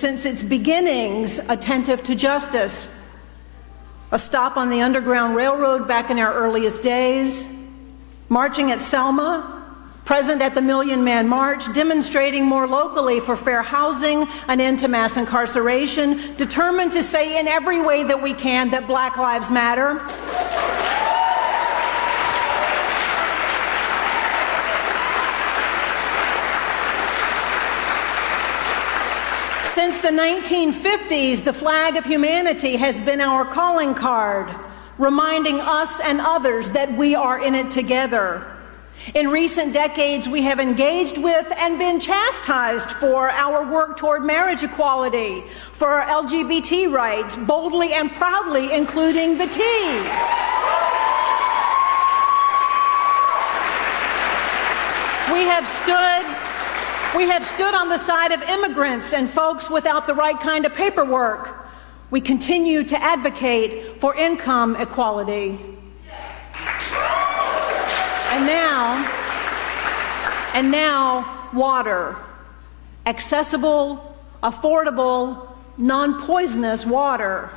since its beginnings attentive to justice. A stop on the Underground Railroad back in our earliest days, marching at Selma, present at the Million Man March, demonstrating more locally for fair housing, an end to mass incarceration, determined to say in every way that we can that Black Lives Matter. Since the 1950s, the flag of humanity has been our calling card, reminding us and others that we are in it together. In recent decades, we have engaged with and been chastised for our work toward marriage equality, for our LGBT rights, boldly and proudly including the T. We have stood on the side of immigrants and folks without the right kind of paperwork. We continue to advocate for income equality. And now, water. Accessible, affordable, non-poisonous water.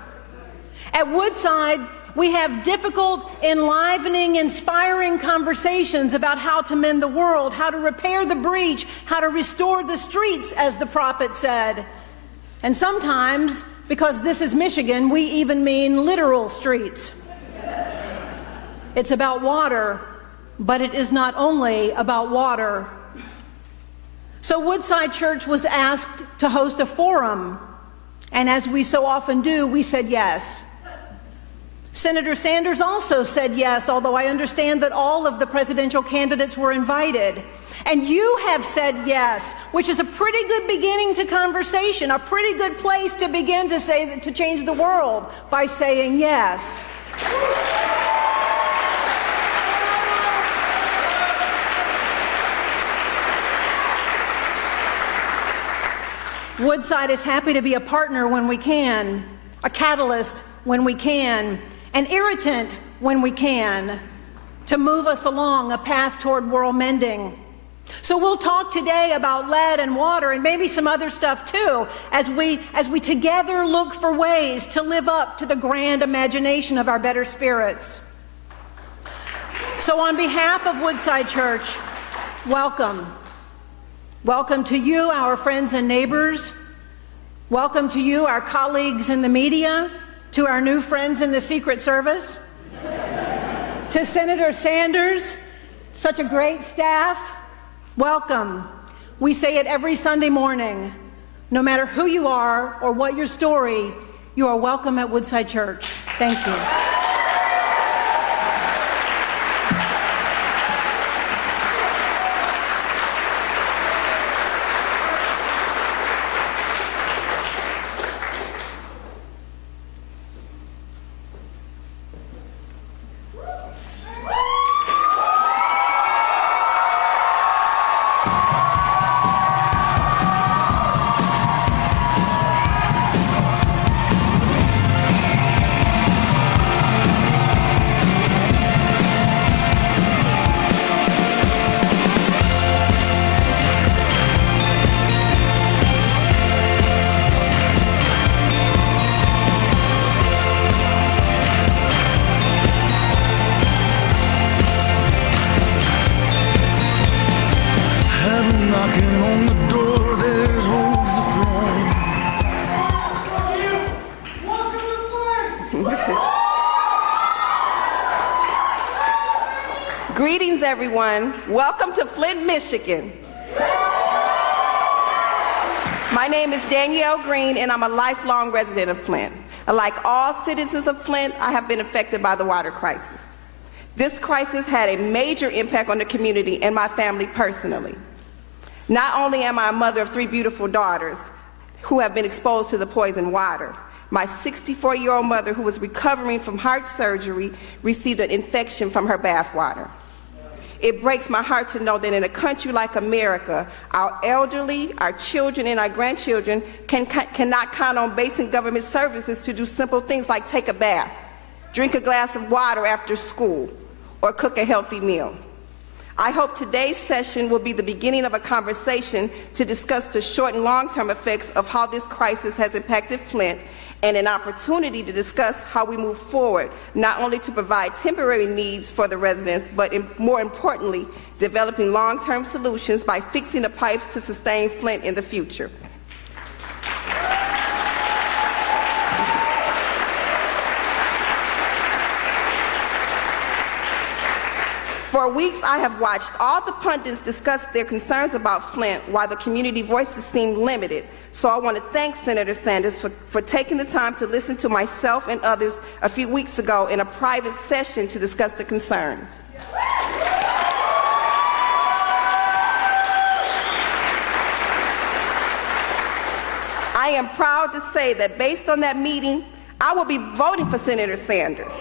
At Woodside, we have difficult, enlivening, inspiring conversations about how to mend the world, how to repair the breach, how to restore the streets, as the prophet said. And sometimes, because this is Michigan, we even mean literal streets. It's about water, but it is not only about water. So Woodside Church was asked to host a forum, and as we so often do, we said yes. Senator Sanders also said yes, although I understand that all of the presidential candidates were invited. And you have said yes, which is a pretty good beginning to conversation, a pretty good place to begin to change the world by saying yes. Woodside is happy to be a partner when we can, a catalyst when we can, an irritant when we can, to move us along a path toward world mending. So we'll talk today about lead and water and maybe some other stuff too, as we together look for ways to live up to the grand imagination of our better spirits. So on behalf of Woodside Church, welcome. Welcome to you, our friends and neighbors. Welcome to you, our colleagues in the media, to our new friends in the Secret Service, to Senator Sanders, such a great staff. Welcome. We say it every Sunday morning. No matter who you are or what your story, you are welcome at Woodside Church. Thank you. Greetings, everyone. Welcome to Flint, Michigan. My name is Danielle Green, and I'm a lifelong resident of Flint. And like all citizens of Flint, I have been affected by the water crisis. This crisis had a major impact on the community and my family personally. Not only am I a mother of 3 beautiful daughters who have been exposed to the poison water, my 64-year-old mother, who was recovering from heart surgery, received an infection from her bath water. It breaks my heart to know that in a country like America, our elderly, our children, and our grandchildren cannot count on basic government services to do simple things like take a bath, drink a glass of water after school, or cook a healthy meal. I hope today's session will be the beginning of a conversation to discuss the short and long-term effects of how this crisis has impacted Flint, and an opportunity to discuss how we move forward, not only to provide temporary needs for the residents, but more importantly, developing long-term solutions by fixing the pipes to sustain Flint in the future. For weeks, I have watched all the pundits discuss their concerns about Flint while the community voices seem limited. So I want to thank Senator Sanders for taking the time to listen to myself and others a few weeks ago in a private session to discuss the concerns. I am proud to say that based on that meeting, I will be voting for Senator Sanders.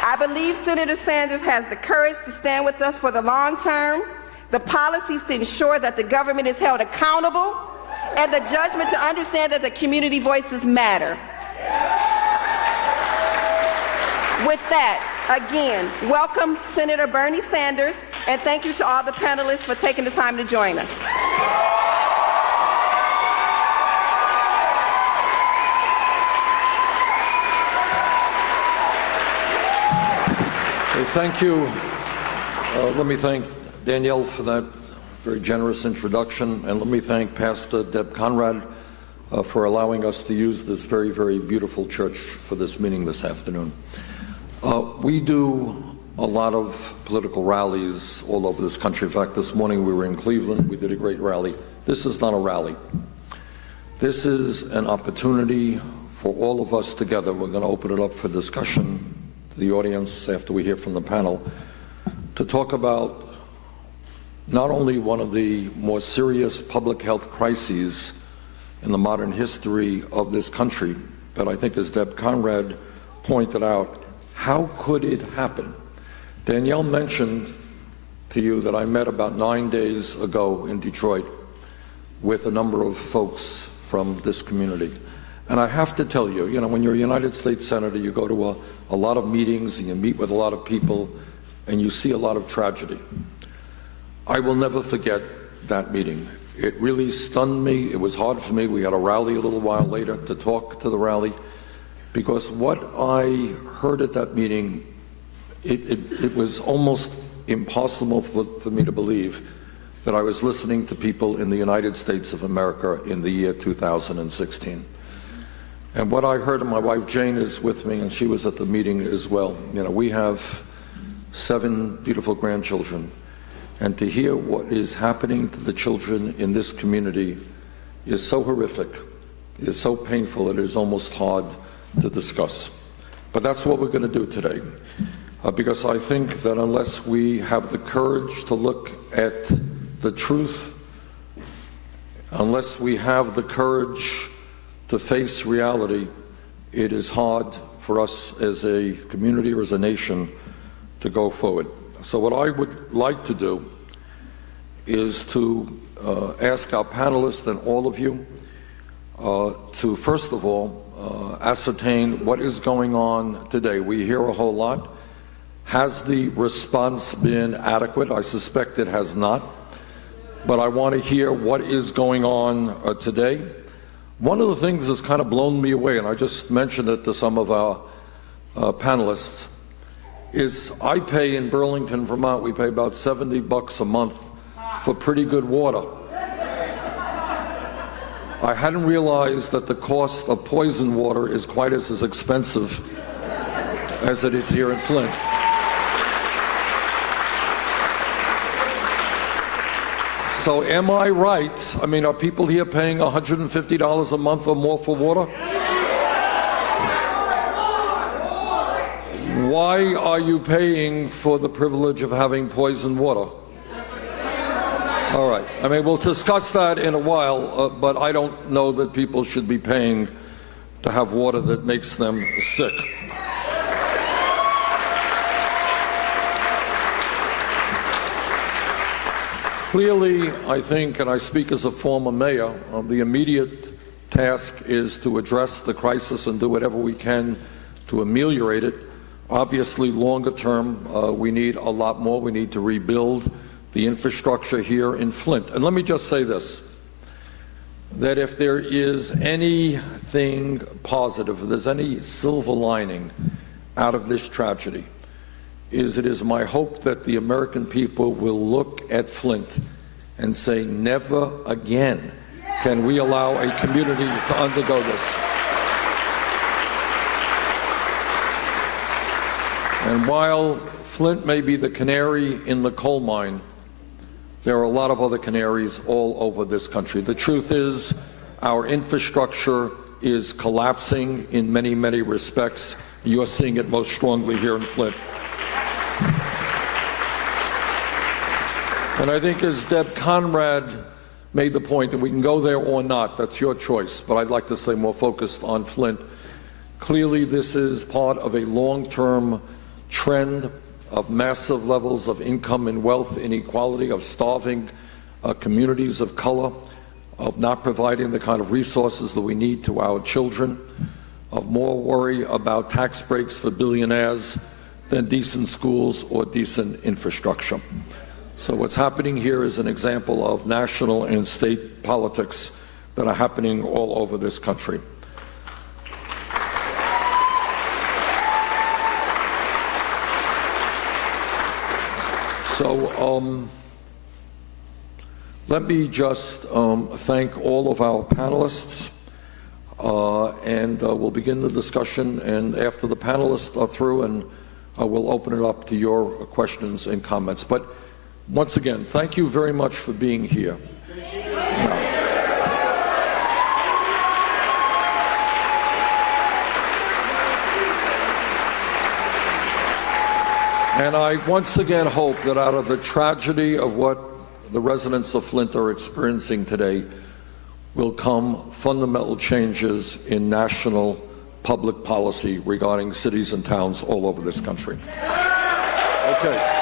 I believe Senator Sanders has the courage to stand with us for the long term, the policies to ensure that the government is held accountable, and the judgment to understand that the community voices matter. With that, again, welcome Senator Bernie Sanders, and thank you to all the panelists for taking the time to join us. Thank you. Let me thank Danielle for that very generous introduction, and let me thank Pastor Deb Conrad for allowing us to use this very, very beautiful church for this meeting this afternoon. We do a lot of political rallies all over this country. In fact, this morning we were in Cleveland. We did a great rally. This is not a rally. This is an opportunity for all of us together. We're going to open it up for discussion, the audience, after we hear from the panel, to talk about not only one of the more serious public health crises in the modern history of this country, but I think, as Deb Conrad pointed out, how could it happen? Danielle mentioned to you that I met about 9 days ago in Detroit with a number of folks from this community. And I have to tell you, when you're a United States Senator, you go to a lot of meetings and you meet with a lot of people and you see a lot of tragedy. I will never forget that meeting. It really stunned me. It was hard for me. We had a rally a little while later to talk to the rally, because what I heard at that meeting, it was almost impossible for me to believe that I was listening to people in the United States of America in the year 2016. And what I heard, and my wife Jane is with me, and she was at the meeting as well. We have 7 beautiful grandchildren, and to hear what is happening to the children in this community is so horrific, is so painful, it is almost hard to discuss. But that's what we're going to do today, because I think that unless we have the courage to look at the truth, unless we have the courage to face reality, it is hard for us as a community or as a nation to go forward. So what I would like to do is to ask our panelists and all of you to, first of all, ascertain what is going on today. We hear a whole lot. Has the response been adequate? I suspect it has not. But I want to hear what is going on today. One of the things that's kind of blown me away, and I just mentioned it to some of our panelists, is I pay in Burlington, Vermont, we pay about $70 a month for pretty good water. I hadn't realized that the cost of poison water is quite as expensive as it is here in Flint. So am I right? I mean, are people here paying $150 a month or more for water? Why are you paying for the privilege of having poisoned water? All right. I mean, we'll discuss that in a while, but I don't know that people should be paying to have water that makes them sick. Clearly, I think, and I speak as a former mayor, the immediate task is to address the crisis and do whatever we can to ameliorate it. Obviously, longer term, we need a lot more. We need to rebuild the infrastructure here in Flint. And let me just say this, that if there is anything positive, if there's any silver lining out of this tragedy, it is my hope that the American people will look at Flint and say, never again can we allow a community to undergo this. And while Flint may be the canary in the coal mine, there are a lot of other canaries all over this country. The truth is, our infrastructure is collapsing in many, many respects. You're seeing it most strongly here in Flint. And I think, as Deb Conrad made the point, that we can go there or not, that's your choice, but I'd like to stay more focused on Flint. Clearly, this is part of a long-term trend of massive levels of income and wealth inequality, of starving communities of color, of not providing the kind of resources that we need to our children, of more worry about tax breaks for billionaires than decent schools or decent infrastructure. So what's happening here is an example of national and state politics that are happening all over this country. So let me just thank all of our panelists, and we'll begin the discussion. And after the panelists are through, and we'll open it up to your questions and comments. But once again, thank you very much for being here. And I once again hope that out of the tragedy of what the residents of Flint are experiencing today will come fundamental changes in national public policy regarding cities and towns all over this country. Okay.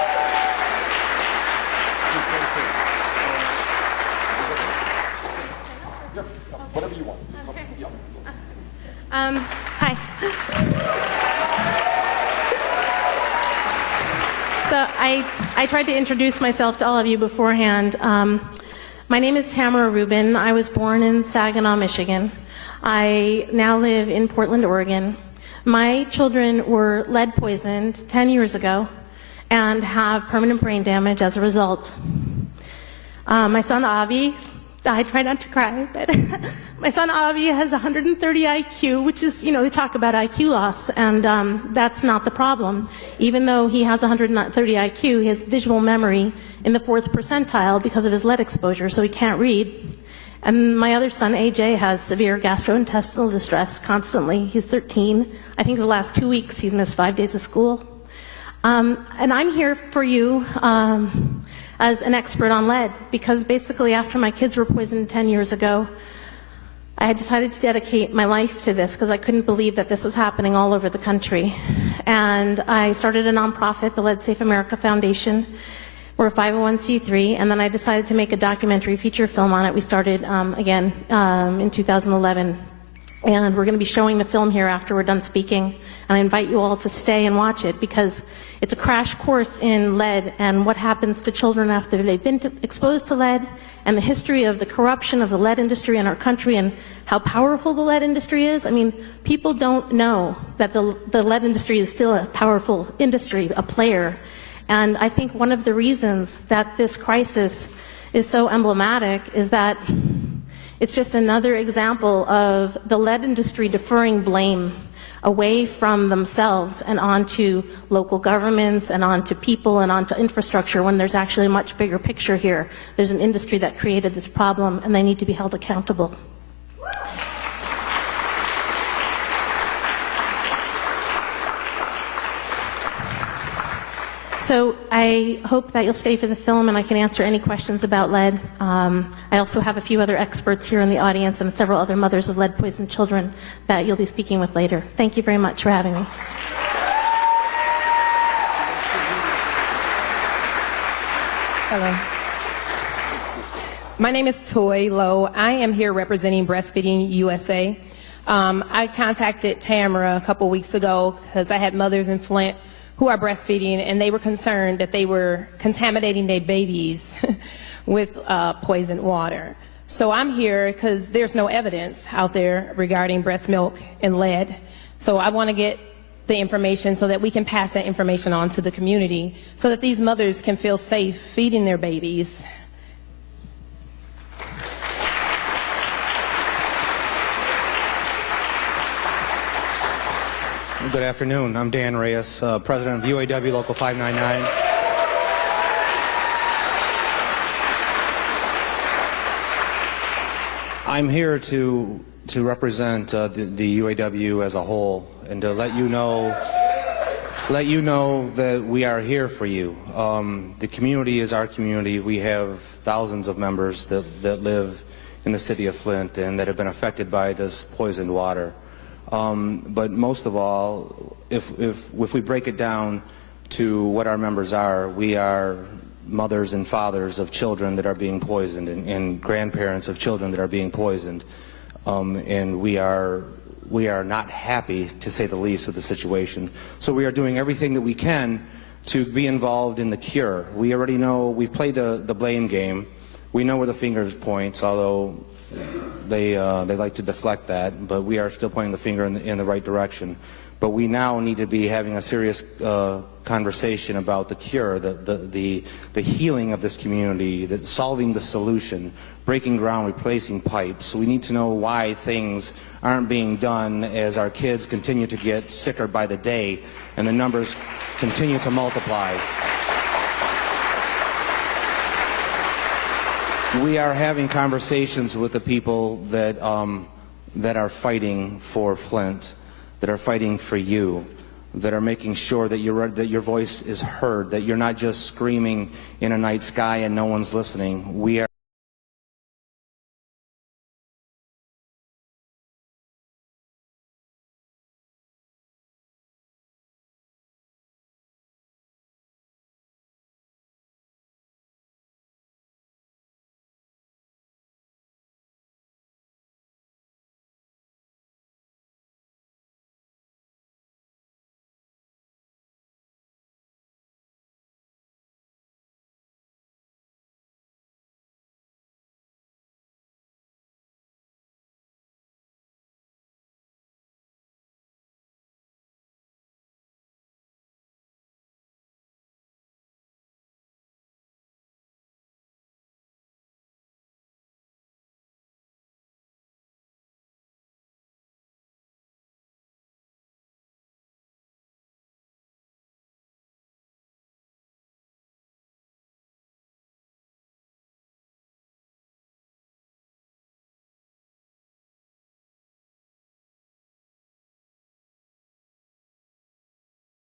Whatever you want. Hi. So I tried to introduce myself to all of you beforehand. My name is Tamara Rubin. I was born in Saginaw, Michigan. I now live in Portland, Oregon. My children were lead poisoned 10 years ago and have permanent brain damage as a result. My son Avi, I try not to cry, but my son Avi has 130 IQ, which is, they talk about IQ loss, and that's not the problem. Even though he has 130 IQ, he has visual memory in the 4th percentile because of his lead exposure, so he can't read. And my other son, AJ, has severe gastrointestinal distress constantly. He's 13. I think the last 2 weeks he's missed 5 days of school. And I'm here for you as an expert on lead, because basically after my kids were poisoned 10 years ago, I had decided to dedicate my life to this because I couldn't believe that this was happening all over the country. And I started a nonprofit, the Lead Safe America Foundation. We're a 501c3, and then I decided to make a documentary feature film on it. We started again in 2011. And we're going to be showing the film here after we're done speaking. And I invite you all to stay and watch it, because it's a crash course in lead and what happens to children after they've been exposed to lead, and the history of the corruption of the lead industry in our country and how powerful the lead industry is. I mean, people don't know that the lead industry is still a powerful industry, a player. And I think one of the reasons that this crisis is so emblematic is that it's just another example of the lead industry deferring blame away from themselves and onto local governments and onto people and onto infrastructure, when there's actually a much bigger picture here. There's an industry that created this problem, and they need to be held accountable. So I hope that you'll stay for the film and I can answer any questions about lead. I also have a few other experts here in the audience and several other mothers of lead-poisoned children that you'll be speaking with later. Thank you very much for having me. Hello. My name is Toy Lowe. I am here representing Breastfeeding USA. I contacted Tamara a couple weeks ago because I had mothers in Flint who are breastfeeding, and they were concerned that they were contaminating their babies with poisoned water. So I'm here because there's no evidence out there regarding breast milk and lead. So I want to get the information so that we can pass that information on to the community so that these mothers can feel safe feeding their babies. Good afternoon. I'm Dan Reyes, president of UAW Local 599. I'm here to represent the UAW as a whole and to let you know that we are here for you. The community is our community. We have thousands of members that live in the city of Flint and that have been affected by this poisoned water. But most of all, if we break it down to what our members are, we are mothers and fathers of children that are being poisoned and grandparents of children that are being poisoned. And we are not happy, to say the least, with the situation. So we are doing everything that we can to be involved in the cure. We already know, we've played the blame game. We know where the finger points, although they like to deflect that, but we are still pointing the finger in the right direction. But we now need to be having a serious conversation about the cure, the healing of this community, solving the solution, breaking ground, replacing pipes. We need to know why things aren't being done as our kids continue to get sicker by the day and the numbers continue to multiply. We are having conversations with the people that are fighting for Flint, that are fighting for you, that are making sure that your voice is heard, that you're not just screaming in a night sky and no one's listening. We are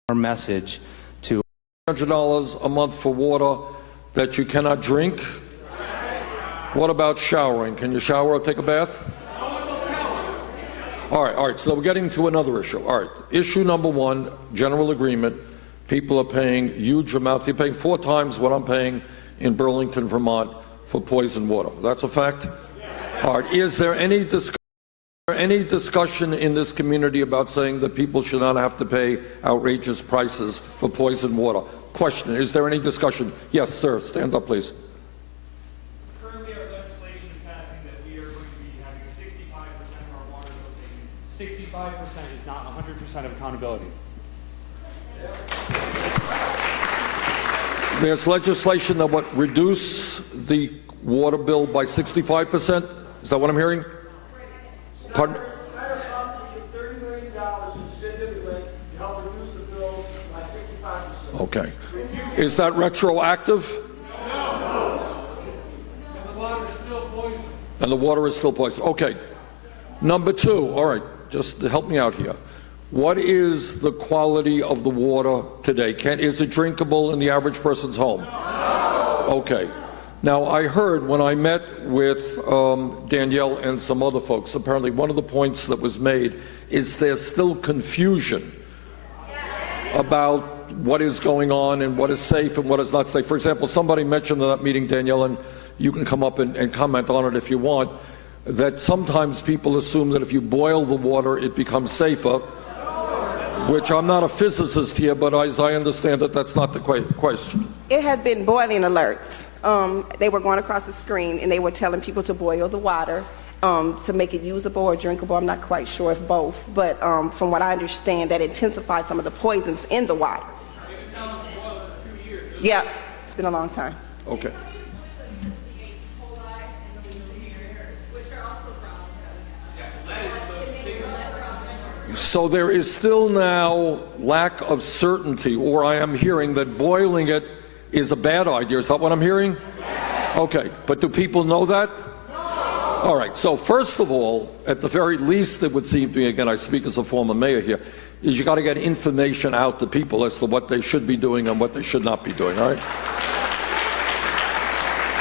our message to $100 a month for water that you cannot drink? What about showering? Can you shower or take a bath? All right, so we're getting to another issue. All right, issue number one, general agreement. People are paying huge amounts. They're paying 4 times what I'm paying in Burlington, Vermont for poisoned water. That's a fact? All right, is there any discussion in this community about saying that people should not have to pay outrageous prices for poisoned water? Question, is there any discussion? Yes, sir, stand up, please. Currently, our legislation is passing that we are going to be having 65% of our water bill taken. 65% is not 100% of accountability. There's legislation that would reduce the water bill by 65%? Is that what I'm hearing? Pardon? $30 million in stimulate to help reduce the bill by 65%. Okay. Is that retroactive? No. And the water is still poison. And the water is still poison. Okay. Number 2, all right, just to help me out here. What is the quality of the water today? Is it drinkable in the average person's home? No. Okay. Now, I heard when I met with Danielle and some other folks, apparently one of the points that was made is there's still confusion about what is going on and what is safe and what is not safe. For example, somebody mentioned in that meeting, Danielle, and you can come up and comment on it if you want, that sometimes people assume that if you boil the water, it becomes safer, which I'm not a physicist here, but as I understand it, that's not the question. It had been boiling alerts. They were going across the screen, and they were telling people to boil the water to make it usable or drinkable. I'm not quite sure if both, but from what I understand, that intensifies some of the poisons in the water. Yeah, it's been a long time. Okay. So there is still now lack of certainty, or I am hearing that boiling it is a bad idea. Is that what I'm hearing? Yes. Okay, but do people know that? No. All right, so first of all, at the very least, it would seem to me, again, I speak as a former mayor here, is you got to get information out to people as to what they should be doing and what they should not be doing, all right?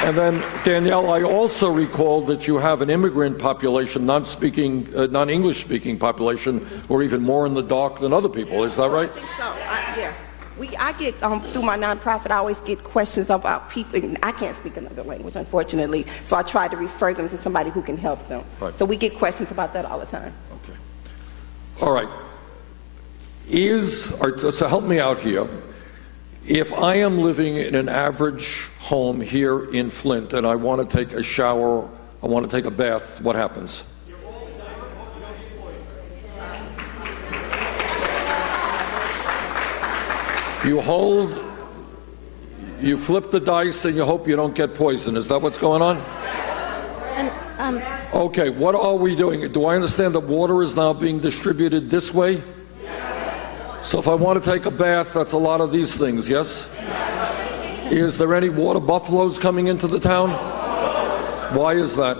And then, Danielle, I also recall that you have an immigrant population, non-English speaking population, or even more in the dark than other people. Is that right? I think so. Yeah. I get, through my nonprofit, I always get questions about people. I can't speak another language, unfortunately, so I try to refer them to somebody who can help them. Right. So we get questions about that all the time. Okay. All right. So help me out here. If I am living in an average home here in Flint and I want to take a shower, I want to take a bath, what happens? You flip the dice and you hope you don't get poison. Is that what's going on? Okay, what are we doing? Do I understand that water is now being distributed this way? So if I want to take a bath, that's a lot of these things, yes? Is there any water buffaloes coming into the town? Why is that?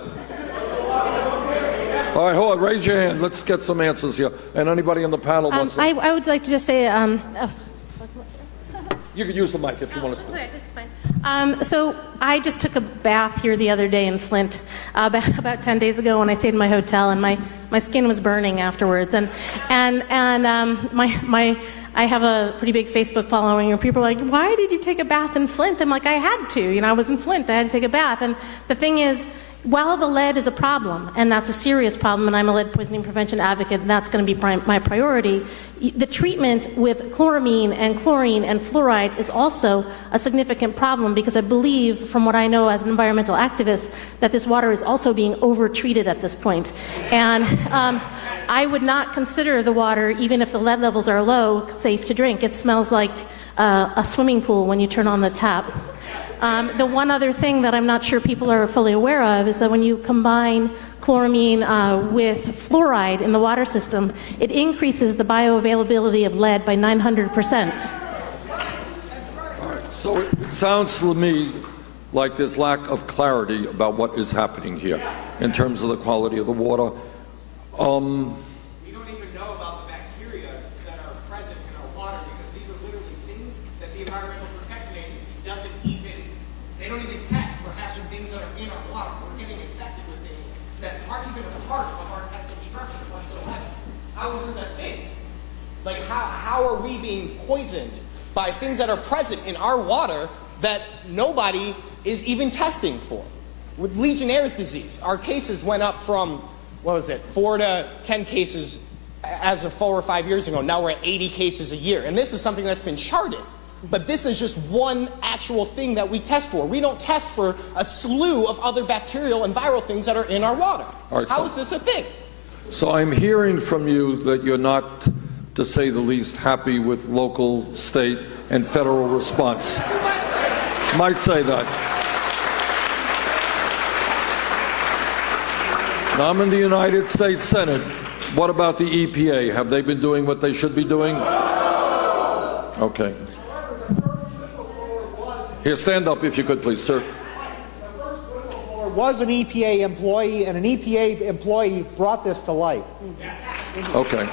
All right, hold on, raise your hand. Let's get some answers here. And anybody on the panel wants to... I would like to just say... You can use the mic if you want to. Sorry, this is fine. So I just took a bath here the other day in Flint, about 10 days ago when I stayed in my hotel, and my skin was burning afterwards. And I have a pretty big Facebook following, and people are like, "Why did you take a bath in Flint?" I'm like, "I had to. You know, I was in Flint. I had to take a bath." And the thing is, while the lead is a problem, and that's a serious problem, and I'm a lead poisoning prevention advocate, and that's going to be my priority, the treatment with chloramine and chlorine and fluoride is also a significant problem, because I believe, from what I know as an environmental activist, that this water is also being over-treated at this point. And I would not consider the water, even if the lead levels are low, safe to drink. It smells like a swimming pool when you turn on the tap. The one other thing that I'm not sure people are fully aware of is that when you combine chloramine with fluoride in the water system, it increases the bioavailability of lead by 900%. All right. So it sounds to me like there's lack of clarity about what is happening here in terms of the quality of the water. We don't even know about the bacteria that are present in our water, because these are literally things that the Environmental Protection Agency doesn't even, they don't even test for half the things that are in our water. We're getting infected with things that aren't even a part of our testing structure whatsoever. How is this a thing? Like, how are we being poisoned by things that are present in our water that nobody is even testing for? With Legionnaire's disease, our cases went up from, 4 to 10 cases as of 4 or 5 years ago. Now we're at 80 cases a year. And this is something that's been charted. But this is just one actual thing that we test for. We don't test for a slew of other bacterial and viral things that are in our water. Right, How is this a thing? So I'm hearing from you that you're not, to say the least, happy with local, state, and federal response. Might say that. Now, I'm in the United States Senate. What about the EPA? Have they been doing what they should be doing? Okay. Here, stand up if you could, please, sir. The first whistleblower was an EPA employee, and an EPA employee brought this to light. Okay.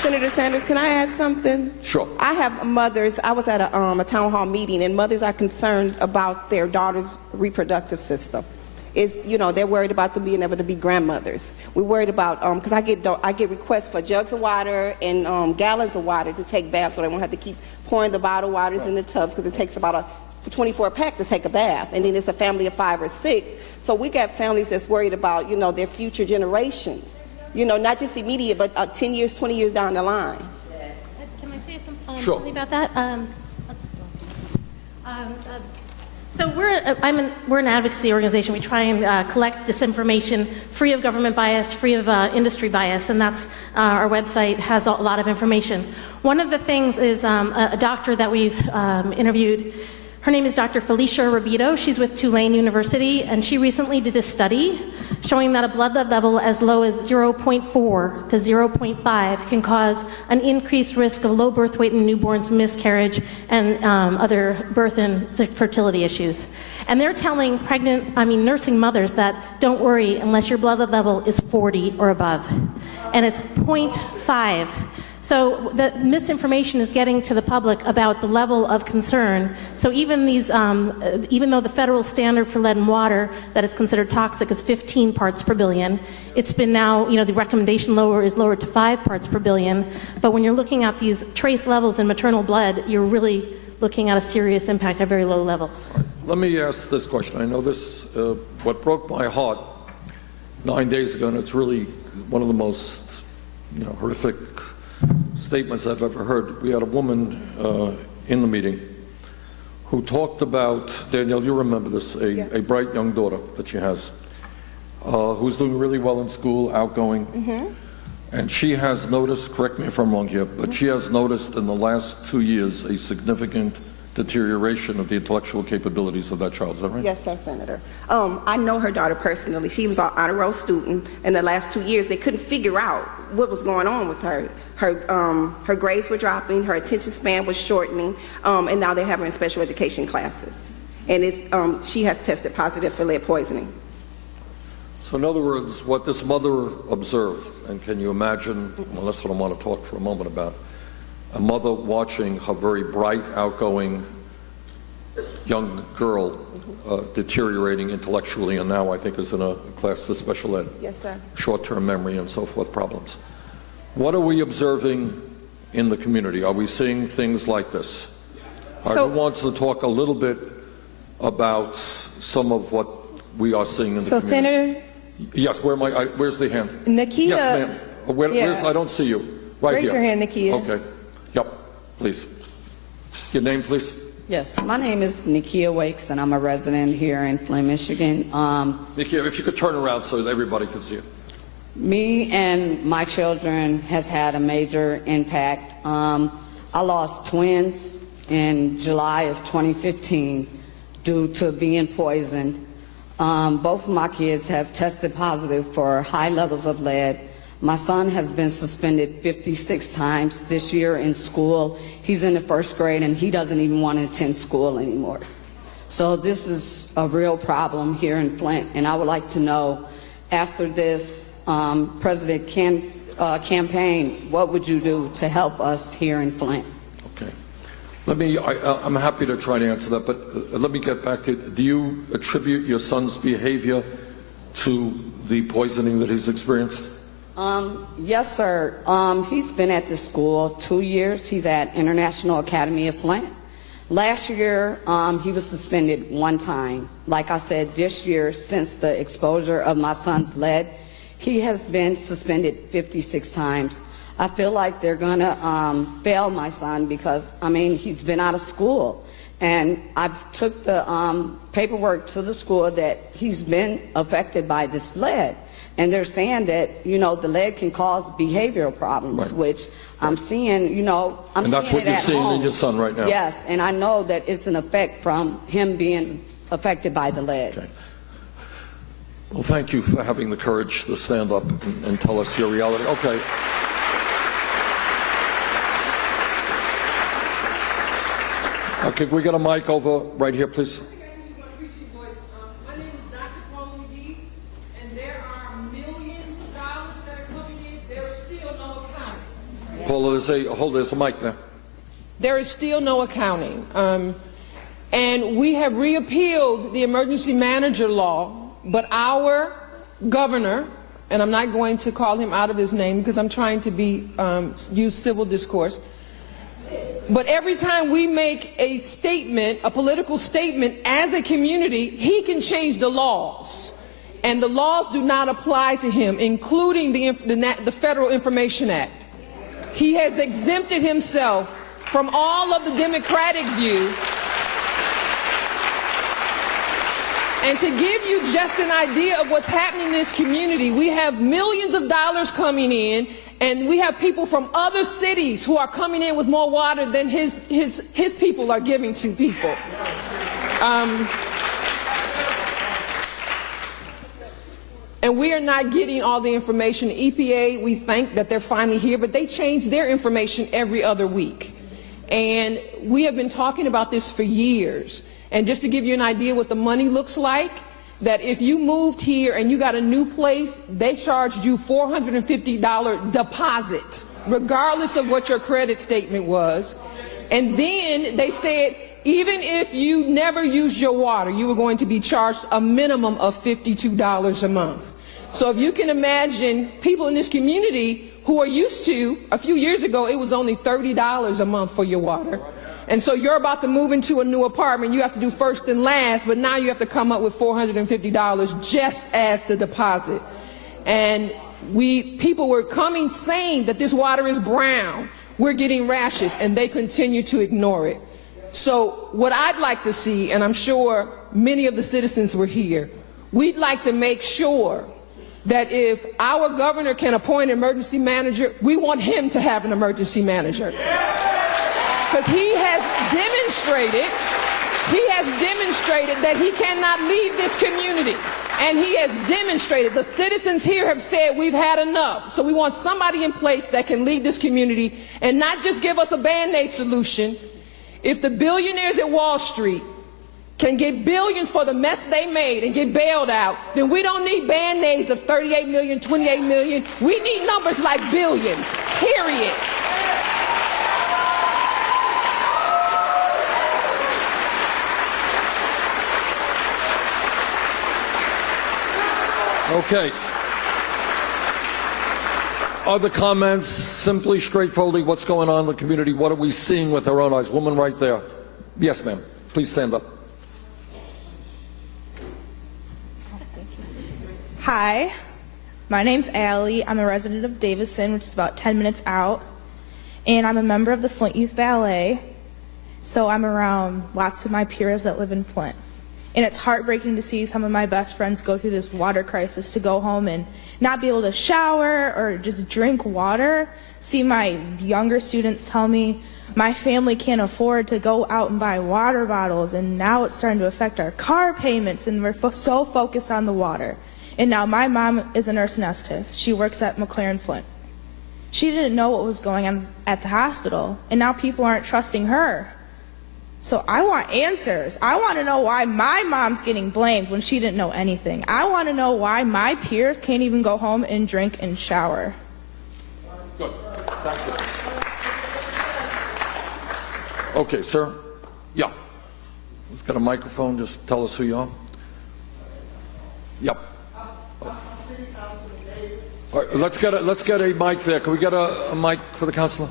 Senator Sanders, can I add something? Sure. I have mothers. I was at a town hall meeting, and mothers are concerned about their daughter's reproductive system. is, they're worried about them being able to be grandmothers. We're worried about, because I get requests for jugs of water and gallons of water to take baths, so they won't have to keep pouring the bottled waters in the tubs, because it takes about a 24-pack to take a bath, and then it's a family of 5 or 6. So we got families that's worried about, their future generations. Not just immediate, but 10 years, 20 years down the line. Can I say something Sure. about that? So we're an advocacy organization. We try and collect this information free of government bias, free of industry bias, and that's our website has a lot of information. One of the things is a doctor that we've interviewed. Her name is Dr. Felicia Rabito. She's with Tulane University, and she recently did a study showing that a blood lead level as low as 0.4 to 0.5 can cause an increased risk of low birth weight in newborns, miscarriage, and other birth and fertility issues. And they're telling nursing mothers that don't worry unless your blood lead level is 40 or above. And it's 0.5. So the misinformation is getting to the public about the level of concern. So even these, even though the federal standard for lead in water that it's considered toxic is 15 parts per billion, it's been now, the recommendation is lowered to 5 parts per billion. But when you're looking at these trace levels in maternal blood, you're really looking at a serious impact at very low levels. Let me ask this question. I know this, what broke my heart 9 days ago, and it's really one of the most, horrific statements I've ever heard. We had a woman in the meeting who talked about, Danielle, you remember this, a bright young daughter that she has, who's doing really well in school, outgoing, and she has noticed, correct me if I'm wrong here, but she has noticed in the last 2 years a significant deterioration of the intellectual capabilities of that child. Is that right? Yes, sir, Senator. I know her daughter personally. She was an honor roll student. In the last 2 years, they couldn't figure out what was going on with her. Her grades were dropping, her attention span was shortening, and now they have her in special education classes. And she has tested positive for lead poisoning. So in other words, what this mother observed, and can you imagine, well, that's what I want to talk for a moment about, a mother watching her very bright, outgoing young girl deteriorating intellectually, and now I think is in a class for special ed. Yes, sir. Short-term memory and so forth problems. What are we observing in the community? Are we seeing things like this? Who wants to talk a little bit about some of what we are seeing in the community? Senator? Yes, where's the hand? Nakia. Yes, ma'am. Where's, I don't see you. Right Raise here. your hand, Nakia. Okay. Yep, please. Your name, please? Yes, my name is Nakia Wakes, and I'm a resident here in Flint, Michigan. Nakia, if you could turn around so that everybody can see it. Me and my children has had a major impact. I lost twins in July of 2015 due to being poisoned. Both of my kids have tested positive for high levels of lead. My son has been suspended 56 times this year in school. He's in the 1st grade, and he doesn't even want to attend school anymore. So this is a real problem here in Flint, and I would like to know, after this President Ken's campaign, what would you do to help us here in Flint? Okay. I'm happy to try to answer that, but let me get back to it. Do you attribute your son's behavior to the poisoning that he's experienced? Yes, sir. He's been at the school 2 years. He's at International Academy of Flint. Last year, he was suspended 1 time. Like I said, this year, since the exposure of my son's lead, he has been suspended 56 times. I feel like they're going to fail my son because, he's been out of school. And I took the paperwork to the school that he's been affected by this lead. And they're saying that, the lead can cause behavioral problems, right, which I'm seeing, I'm and that's seeing what you're seeing home. In your son right now. Yes, and I know that it's an effect from him being affected by the lead. Okay. Well, thank you for having the courage to stand up and tell us your reality. Okay. Okay, can we get a mic over right here, please? My name is Dr. Paula McGee, and there are millions of dollars that are coming in. There is still no accounting. Paula, there's a mic there. There is still no accounting. And we have reappealed the emergency manager law but our governor, and I'm not going to call him out of his name because I'm trying to use civil discourse, but every time we make a statement, a political statement as a community, he can change the laws. And the laws do not apply to him, including the Federal Information Act. He has exempted himself from all of the democratic view. And to give you just an idea of what's happening in this community, we have millions of dollars coming in, and we have people from other cities who are coming in with more water than his people are giving to people. And we are not getting all the information. The EPA, we thank that they're finally here, but they change their information every other week. And we have been talking about this for years. And just to give you an idea what the money looks like, that if you moved here and you got a new place, they charged you $450 deposit, regardless of what your credit statement was. And then they said, even if you never used your water, you were going to be charged a minimum of $52 a month. So if you can imagine people in this community who are used to, a few years ago, it was only $30 a month for your water. And so you're about to move into a new apartment. You have to do first and last, but now you have to come up with $450 just as the deposit. And people were coming saying that this water is brown. We're getting rashes, and they continue to ignore it. So what I'd like to see, and I'm sure many of the citizens were here, we'd like to make sure that if our governor can appoint an emergency manager, we want him to have an emergency manager. Because he has demonstrated that he cannot lead this community. And he has demonstrated, the citizens here have said we've had enough. So we want somebody in place that can lead this community and not just give us a Band-Aid solution. If the billionaires at Wall Street can get billions for the mess they made and get bailed out, then we don't need Band-Aids of 38 million, 28 million. We need numbers like billions, period. Okay. Other comments? Simply, straightforwardly, what's going on in the community? What are we seeing with our own eyes? Woman right there. Yes, ma'am. Please stand up. Hi, my name's Allie. I'm a resident of Davison, which is about 10 minutes out, and I'm a member of the Flint Youth Ballet, so I'm around lots of my peers that live in Flint. And it's heartbreaking to see some of my best friends go through this water crisis, to go home and not be able to shower or just drink water. See my younger students tell me, my family can't afford to go out and buy water bottles, and now it's starting to affect our car payments, and we're so focused on the water. And now my mom is a nurse anesthetist. She works at McLaren Flint. She didn't know what was going on at the hospital, and now people aren't trusting her. So I want answers. I want to know why my mom's getting blamed when she didn't know anything. I want to know why my peers can't even go home and drink and shower. Good. Thank you. Okay, sir. Yeah. Let's get a microphone. Just tell us who you are. Yep. All right, let's get a mic there. Can we get a mic for the councilor?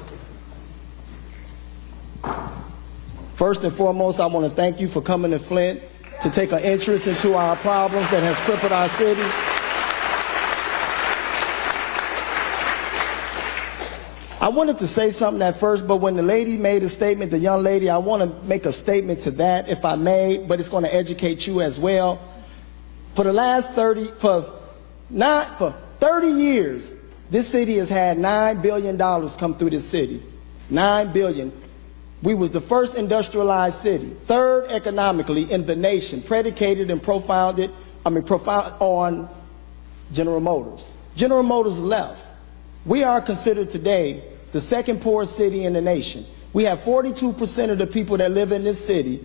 First and foremost, I want to thank you for coming to Flint to take an interest into our problems that has crippled our city. I wanted to say something at first, but when the lady made a statement, the young lady, I want to make a statement to that, if I may, but it's going to educate you as well. For the last 30 years, this city has had $9 billion come through this city. $9 billion. We was the first industrialized city, third economically in the nation, predicated and profounded on General Motors. General Motors left. We are considered today the second poorest city in the nation. We have 42% of the people that live in this city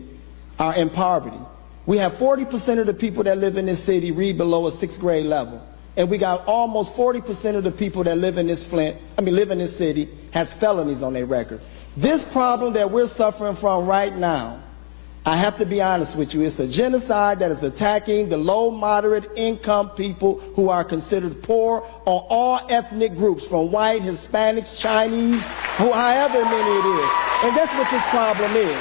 are in poverty. We have 40% of the people that live in this city read below a 6th grade level. And we got almost 40% of the people that live in this city has felonies on their record. This problem that we're suffering from right now, I have to be honest with you. It's a genocide that is attacking the low, moderate income people who are considered poor on all ethnic groups, from white, Hispanics, Chinese, however many it is. And that's what this problem is.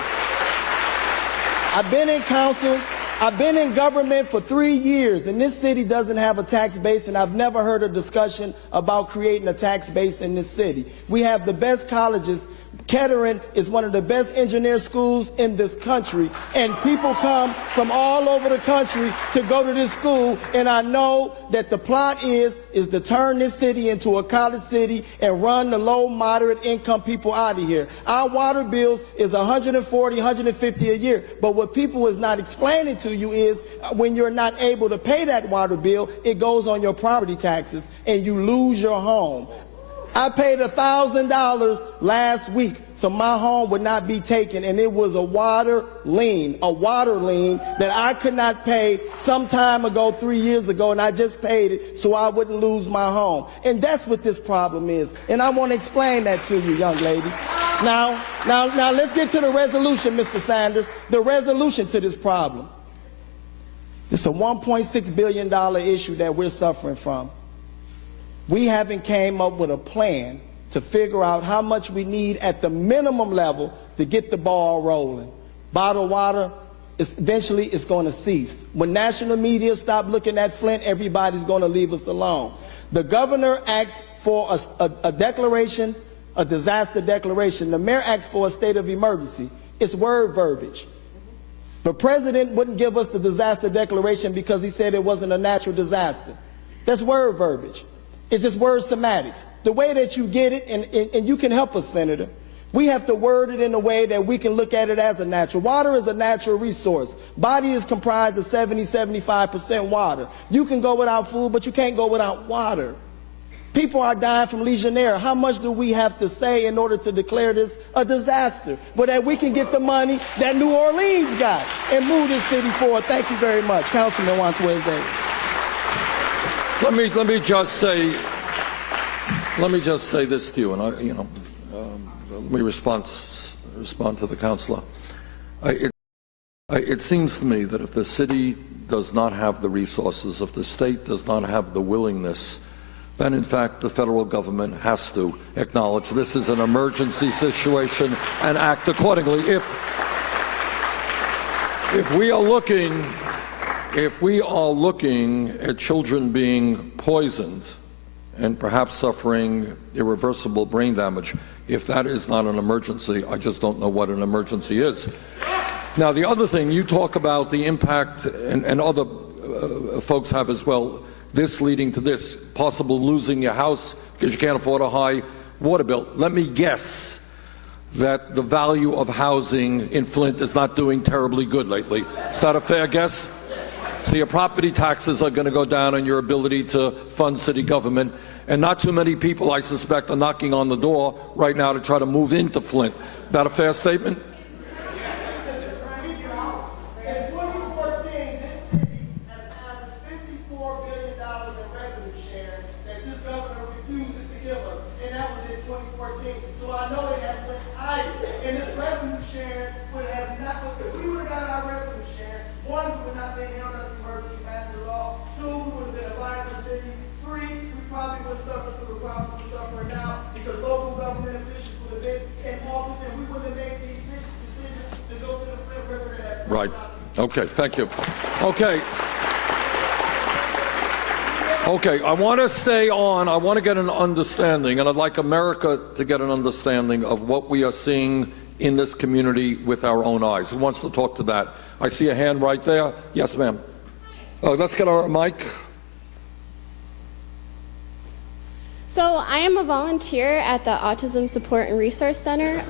I've been in council. I've been in government for 3 years, and this city doesn't have a tax base, and I've never heard a discussion about creating a tax base in this city. We have the best colleges. Kettering is one of the best engineer schools in this country, and people come from all over the country to go to this school, and I know that the plot is to turn this city into a college city and run the low, moderate income people out of here. Our water bills is $140, $150 a year, but what people is not explaining to you is when you're not able to pay that water bill, it goes on your property taxes, and you lose your home. I paid $1,000 last week so my home would not be taken, and it was a water lien that I could not pay some time ago, 3 years ago, and I just paid it so I wouldn't lose my home. And that's what this problem is, and I want to explain that to you, young lady. Now let's get to the resolution, Mr. Sanders, the resolution to this problem. It's a $1.6 billion issue that we're suffering from. We haven't came up with a plan to figure out how much we need at the minimum level to get the ball rolling. Bottled water, eventually it's going to cease. When national media stop looking at Flint, everybody's going to leave us alone. The governor asked for a declaration, a disaster declaration. The mayor asked for a state of emergency. It's word verbiage. The president wouldn't give us the disaster declaration because he said it wasn't a natural disaster. That's word verbiage. It's just word semantics. The way that you get it, and you can help us, Senator, we have to word it in a way that we can look at it as a natural. Water is a natural resource. Body is comprised of 70-75% water. You can go without food, but you can't go without water. People are dying from Legionnaire. How much do we have to say in order to declare this a disaster? But that we can get the money that New Orleans got and move this city forward. Thank you very much. Councilman Juan Davis. Let me just say this to you, and let me respond to the councilor. It seems to me that if the city does not have the resources, if the state does not have the willingness, then in fact the federal government has to acknowledge this is an emergency situation and act accordingly. If we are looking at children being poisoned and perhaps suffering irreversible brain damage, if that is not an emergency, I just don't know what an emergency is. Now, the other thing, you talk about the impact, and other folks have as well, this leading to this, possible losing your house because you can't afford a high water bill. Let me guess that the value of housing in Flint is not doing terribly good lately. Is that a fair guess? So your property taxes are going to go down and your ability to fund city government. And not too many people, I suspect, are knocking on the door right now to try to move into Flint. Is that a fair statement? In 2014, this city has averaged $54 billion in revenue share that this governor refuses to give us. And that was in 2014. So I know it has went higher. And this revenue share would have not, if we would have got our revenue share, one, we would not have been held under the emergency management law. Two, we would have been a vibrant city. Three, we probably would suffer through the problems we're suffering now because local government officials would have been in office and we wouldn't have made these decisions to go to the Flint River. Right. Okay, thank you. Okay. Okay, I want to stay on. I want to get an understanding, and I'd like America to get an understanding of what we are seeing in this community with our own eyes. Who wants to talk to that? I see a hand right there. Yes, ma'am. Let's get our mic. So I am a volunteer at the Autism Support and Resource Center.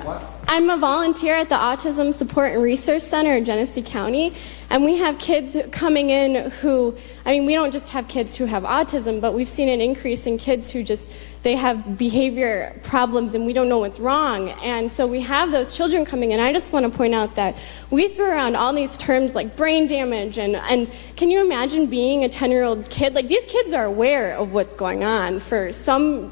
I'm a volunteer at the Autism Support and Resource Center in Genesee County, and we have kids coming in who, I mean, we don't just have kids who have autism, but we've seen an increase in kids who just, they have behavior problems and we don't know what's wrong. And so we have those children coming in. I just want to point out that we throw around all these terms like brain damage, and can you imagine being a 10-year-old kid? Like, these kids are aware of what's going on for some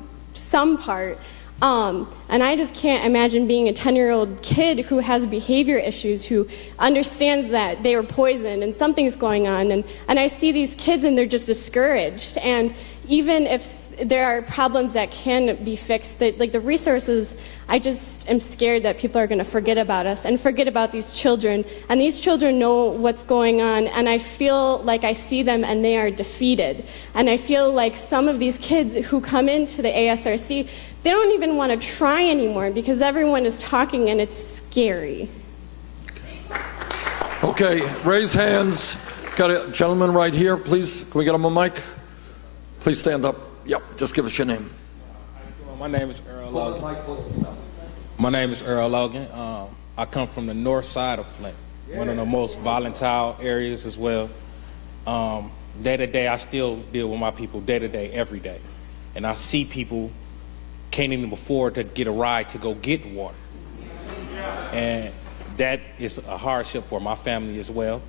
part. And I just can't imagine being a 10-year-old kid who has behavior issues, who understands that they were poisoned and something's going on. And I see these kids and they're just discouraged. And even if there are problems that can be fixed, like the resources, I just am scared that people are going to forget about us and forget about these children. And these children know what's going on, and I feel like I see them and they are defeated. And I feel like some of these kids who come into the ASRC, they don't even want to try anymore because everyone is talking and it's scary. Okay, raise hands. Got a gentleman right here, please. Can we get him a mic? Please stand up. Yep, just give us your name. My name is Earl Logan. My name is Earl Logan. I come from the north side of Flint, one of the most volatile areas as well. Day to day, I still deal with my people day to day, every day. And I see people can't even afford to get a ride to go get water. And that is a hardship for my family as well.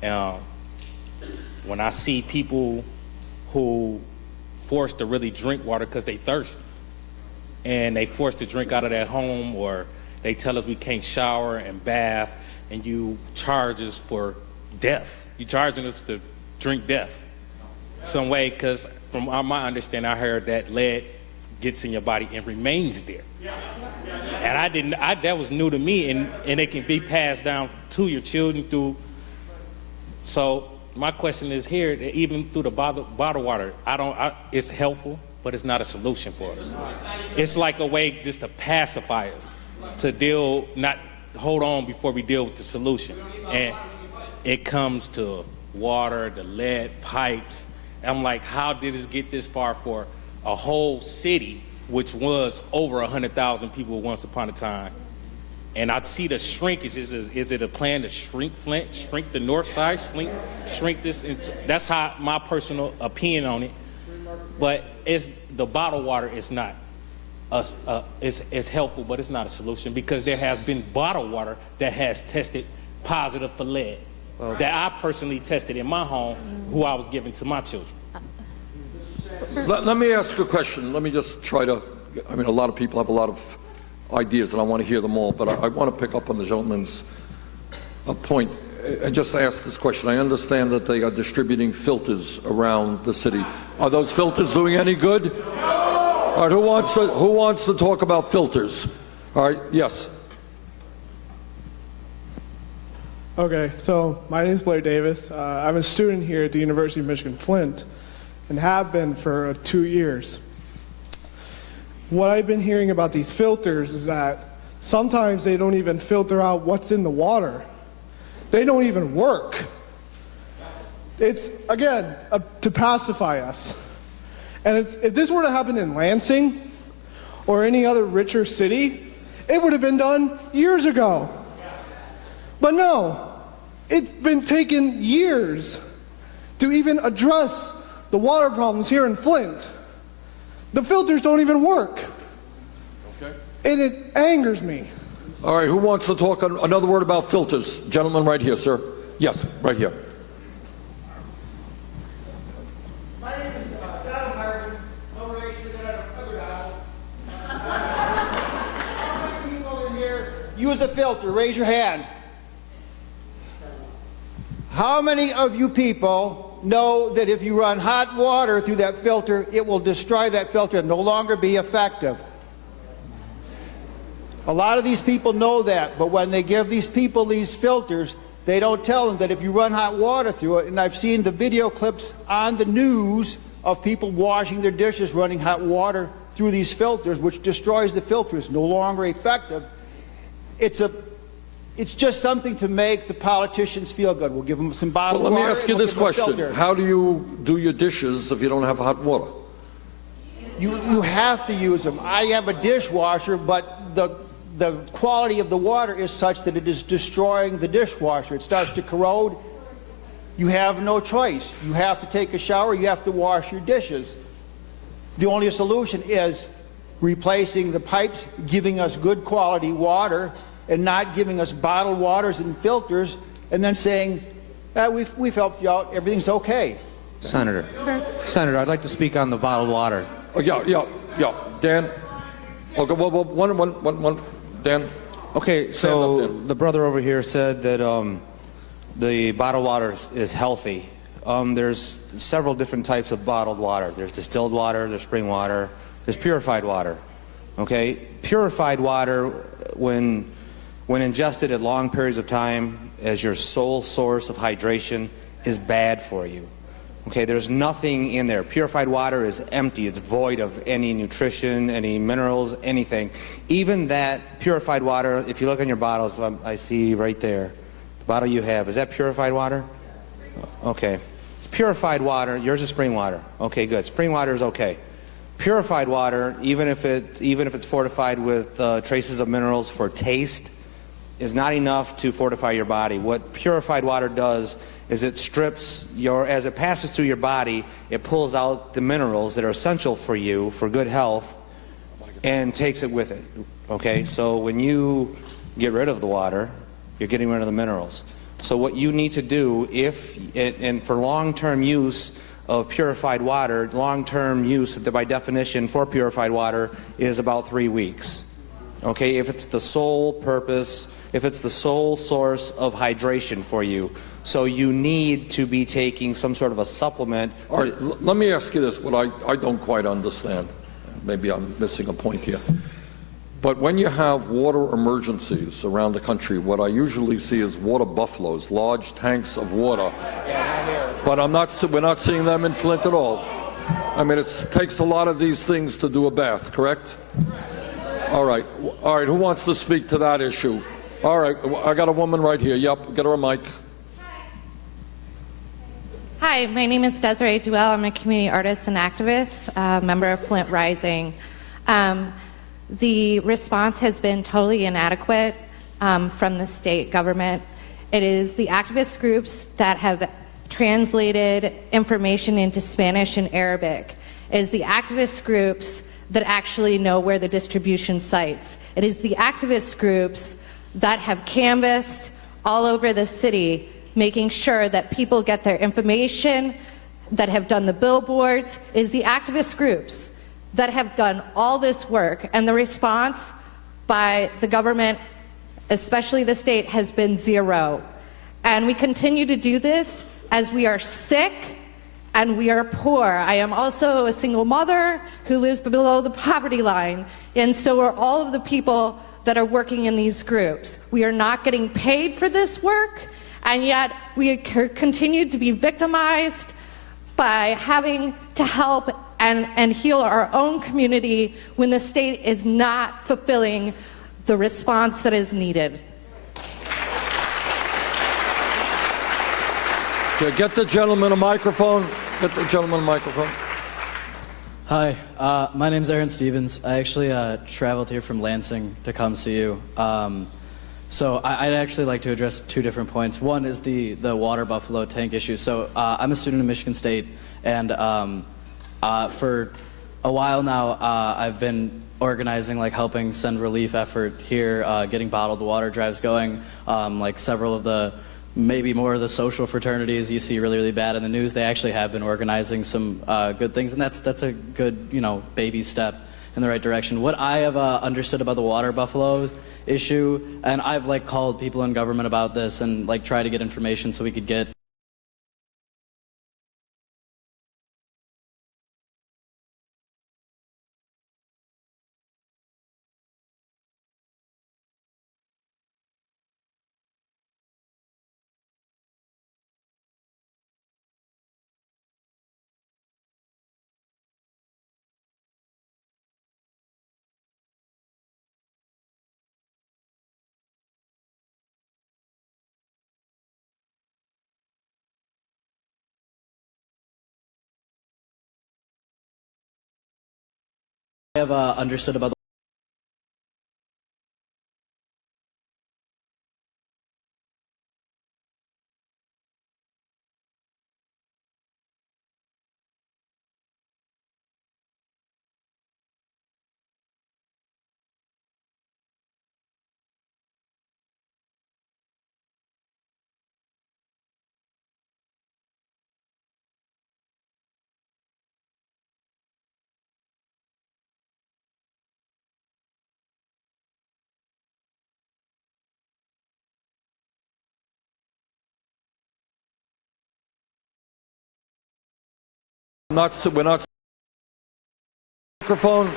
When I see people who forced to really drink water because they thirsty, and they forced to drink out of their home, or they tell us we can't shower and bath, and you charge us for death. You charging us to drink death some way, because from my understanding, I heard that lead gets in your body and remains there. And that was new to me, and it can be passed down to your children through. So my question is here, that even through the bottled water, it's helpful, but it's not a solution for us. It's like a way just to pacify us, to not hold on before we deal with the solution. And it comes to water, the lead pipes. I'm like, how did this get this far for a whole city, which was over 100,000 people once upon a time? And I see the shrinkage. Is it a plan to shrink Flint, shrink the north side, shrink this? That's how my personal opinion on it. But the bottled water is not, it's helpful, but it's not a solution, because there has been bottled water that has tested positive for lead, that I personally tested in my home, who I was giving to my children. Let me ask you a question. Let me just try to, a lot of people have a lot of ideas, and I want to hear them all, but I want to pick up on the gentleman's point and just ask this question. I understand that they are distributing filters around the city. Are those filters doing any good? No! All right, who wants to talk about filters? All right, yes. Okay, so my name is Blair Davis. I'm a student here at the University of Michigan, Flint, and have been for 2 years. What I've been hearing about these filters is that sometimes they don't even filter out what's in the water. They don't even work. It's, again, to pacify us. And if this were to happen in Lansing or any other richer city, it would have been done years ago. But no, it's been taking years to even address the water problems here in Flint. The filters don't even work. Okay. And it angers me. All right, who wants to talk another word about filters? Gentleman right here, sir. Yes, right here. My name is Donald Harvin. No relation to that other Donald. How many people in here use a filter? Raise your hand. How many of you people know that if you run hot water through that filter, it will destroy that filter and no longer be effective? A lot of these people know that, but when they give these people these filters, they don't tell them that if you run hot water through it, and I've seen the video clips on the news of people washing their dishes running hot water through these filters, which destroys the filter. It's no longer effective. It's just something to make the politicians feel good. We'll give them some bottled water. Let me ask you this question. How do you do your dishes if you don't have hot water? You have to use them. I have a dishwasher, but the quality of the water is such that it is destroying the dishwasher. It starts to corrode. You have no choice. You have to take a shower. You have to wash your dishes. The only solution is replacing the pipes, giving us good quality water, and not giving us bottled waters and filters, and then saying, we've helped you out, everything's okay. Senator, I'd like to speak on the bottled water. Oh, yeah. Dan? Okay, one, Dan. Okay, so the brother over here said that the bottled water is healthy. There's several different types of bottled water. There's distilled water, there's spring water, there's purified water. Okay, purified water, when ingested at long periods of time as your sole source of hydration, is bad for you. Okay, there's nothing in there. Purified water is empty. It's void of any nutrition, any minerals, anything. Even that purified water, if you look on your bottles, I see right there, the bottle you have, is that purified water? Okay. Purified water, yours is spring water. Okay, good. Spring water is okay. Purified water, even if it's fortified with traces of minerals for taste, is not enough to fortify your body. What purified water does is it strips as it passes through your body, it pulls out the minerals that are essential for you for good health and takes it with it. Okay, so when you get rid of the water, you're getting rid of the minerals. So what you need to do, and for long-term use of purified water, long-term use by definition for purified water is about 3 weeks. Okay, if it's the sole purpose, if it's the sole source of hydration for you. So you need to be taking some sort of a supplement. All right, let me ask you this, what I don't quite understand. Maybe I'm missing a point here. But when you have water emergencies around the country, what I usually see is water buffaloes, large tanks of water. But we're not seeing them in Flint at all. I mean, it takes a lot of these things to do a bath, correct? All right, who wants to speak to that issue? All right, I got a woman right here. Yep, get her a mic. Hi, my name is Desiree Duell. I'm a community artist and activist, a member of Flint Rising. The response has been totally inadequate from the state government. It is the activist groups that have translated information into Spanish and Arabic. It is the activist groups that actually know where the distribution sites. It is the activist groups that have canvassed all over the city, making sure that people get their information, that have done the billboards. It is the activist groups that have done all this work, and the response by the government, especially the state, has been zero. And we continue to do this as we are sick and we are poor. I am also a single mother who lives below the poverty line, and so are all of the people that are working in these groups. We are not getting paid for this work, and yet we continue to be victimized by having to help and heal our own community when the state is not fulfilling the response that is needed. Okay, get the gentleman a microphone. Get the gentleman a microphone. Hi, my name's Aaron Stevens. I actually traveled here from Lansing to come see you. So I'd actually like to address two different points. One is the water buffalo tank issue. So I'm a student at Michigan State, and for a while now I've been organizing, like helping send relief effort here, getting bottled water drives going. Like several of the, maybe more of the social fraternities you see really bad in the news, they actually have been organizing some good things, and that's a good, you know, baby step in the right direction. What I have understood about the water buffalo issue, and I've like called people in government about this and like tried to get information so we could get understood about We're not microphone.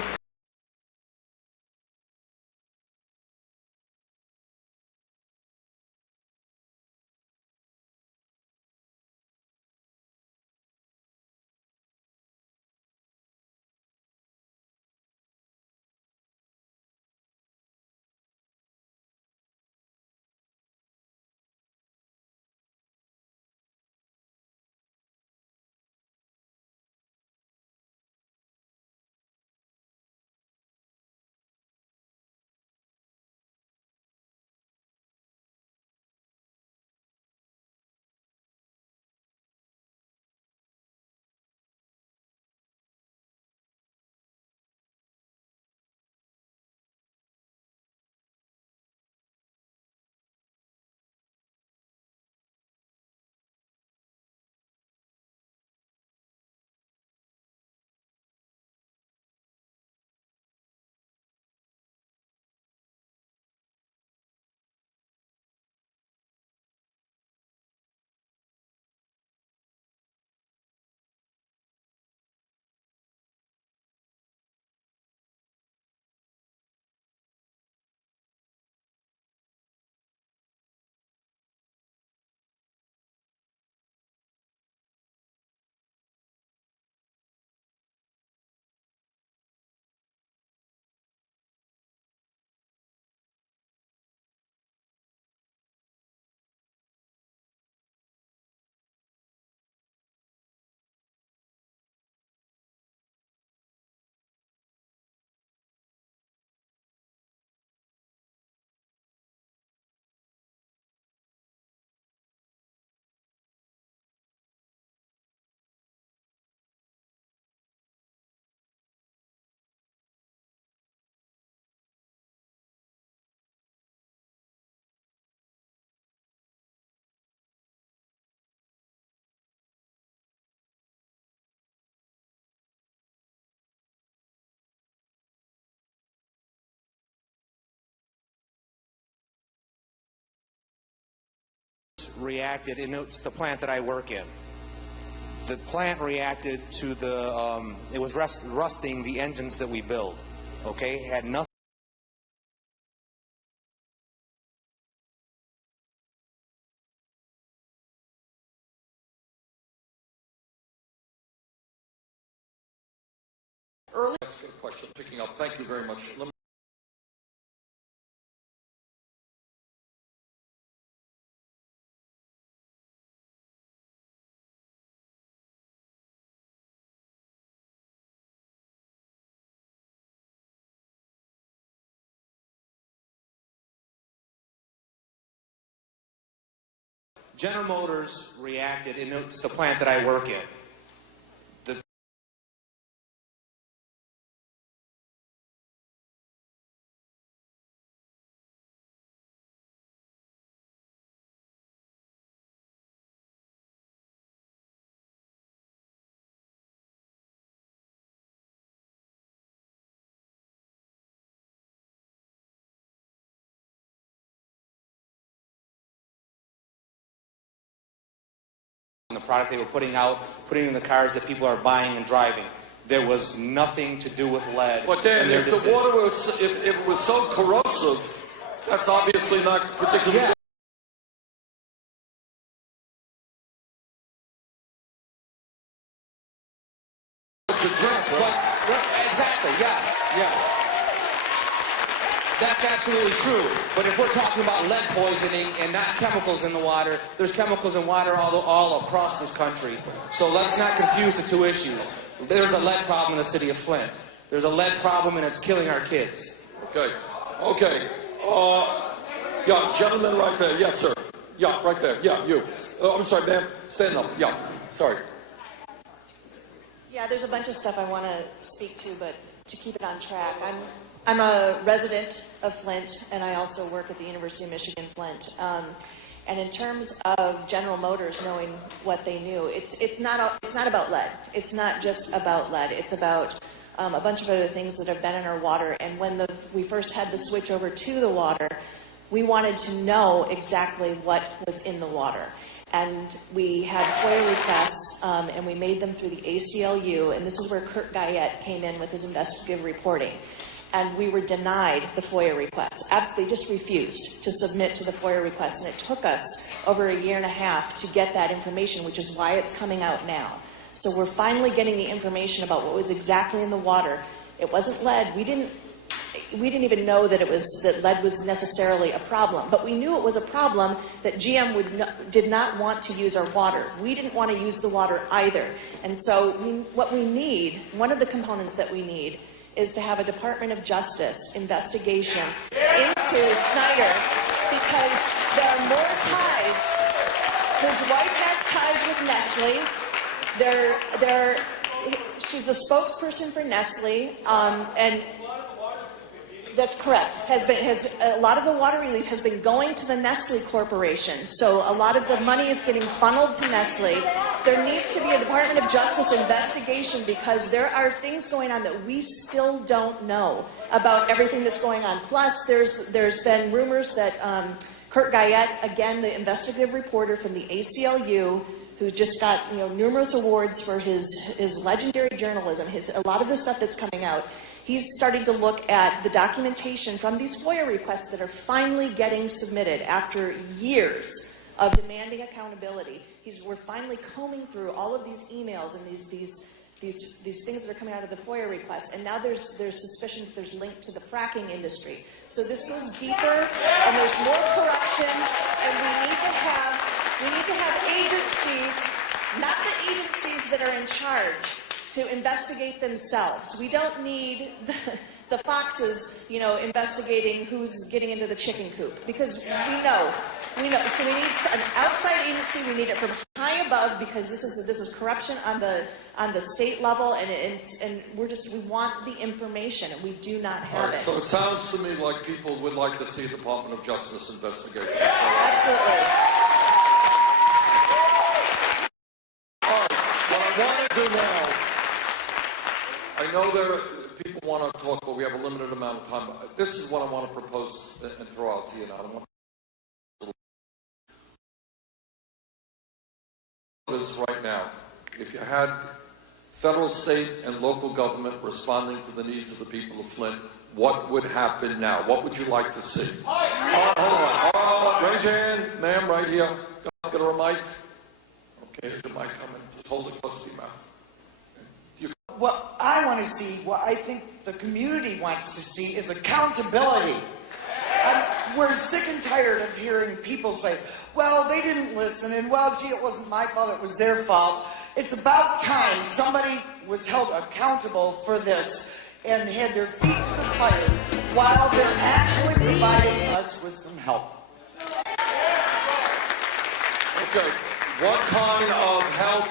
Reacted, and it's the plant that I work in. The plant reacted to the, it was rusting the engines that we build, okay? Had nothing. Early question picking up. Thank you very much. General Motors reacted, and it's the plant that I work in. The product they were putting in the cars that people are buying and driving. There was nothing to do with lead. But Dan, if the water was, if it was so corrosive, that's obviously not particularly. Yeah. It's addressed, but exactly, yes. That's absolutely true. But if we're talking about lead poisoning and not chemicals in the water, there's chemicals in water all across this country. So let's not confuse the two issues. There's a lead problem in the city of Flint. There's a lead problem and it's killing our kids. Okay. Yeah, gentleman right there. Yes, sir. Yeah, right there. Yeah, you. I'm sorry, ma'am. Stand up. Yeah, sorry. Yeah, there's a bunch of stuff I want to speak to, but to keep it on track, I'm a resident of Flint, and I also work at the University of Michigan, Flint. And in terms of General Motors knowing what they knew, it's not about lead. It's not just about lead. It's about a bunch of other things that have been in our water. And when we first had the switch over to the water, we wanted to know exactly what was in the water. and we had FOIA requests, and we made them through the ACLU, and this is where Kurt Guyette came in with his investigative reporting. And we were denied the FOIA requests. Absolutely just refused to submit to the FOIA requests, and it took us over a year and a half to get that information, which is why it's coming out now. So we're finally getting the information about what was exactly in the water. It wasn't lead. We didn't even know that lead was necessarily a problem, but we knew it was a problem that GM did not want to use our water. We didn't want to use the water either. And so what we need, one of the components that we need, is to have a Department of Justice investigation into Snyder, because there are more ties. His wife has ties with Nestle. She's a spokesperson for Nestle, and that's correct. A lot of the water relief has been going to the Nestle Corporation, so a lot of the money is getting funneled to Nestle. There needs to be a Department of Justice investigation, because there are things going on that we still don't know about everything that's going on. Plus, there's been rumors that Kurt Guyette, again, the investigative reporter from the ACLU, who just got numerous awards for his legendary journalism, a lot of the stuff that's coming out. He's starting to look at the documentation from these FOIA requests that are finally getting submitted after years of demanding accountability. We're finally combing through all of these emails and these things that are coming out of the FOIA requests, and now there's suspicion that there's linked to the fracking industry. So this goes deeper, and there's more corruption, and we need to have agencies, not the agencies that are in charge, to investigate themselves. We don't need the foxes, investigating who's getting into the chicken coop, because we know. So we need an outside agency. We need it from high above, because this is corruption on the state level, and we want the information, and we do not have it. So it sounds to me like people would like to see a Department of Justice investigation. Absolutely. All right. What I want to do now. I know people want to talk, but we have a limited amount of time. This is what I want to propose and throw out to you now. I want this right now. If you had federal, state, and local government responding to the needs of the people of Flint, what would happen now? What would you like to see? Hold on. Raise your hand, ma'am, right here. Get her a mic. Okay, here's your mic coming. Just hold it close to your mouth. What I want to see, what I think the community wants to see, is accountability. We're sick and tired of hearing people say, well, they didn't listen, and well, gee, it wasn't my fault, it was their fault. It's about time somebody was held accountable for this and had their feet to the fire while they're actually providing us with some help. Okay, what kind of help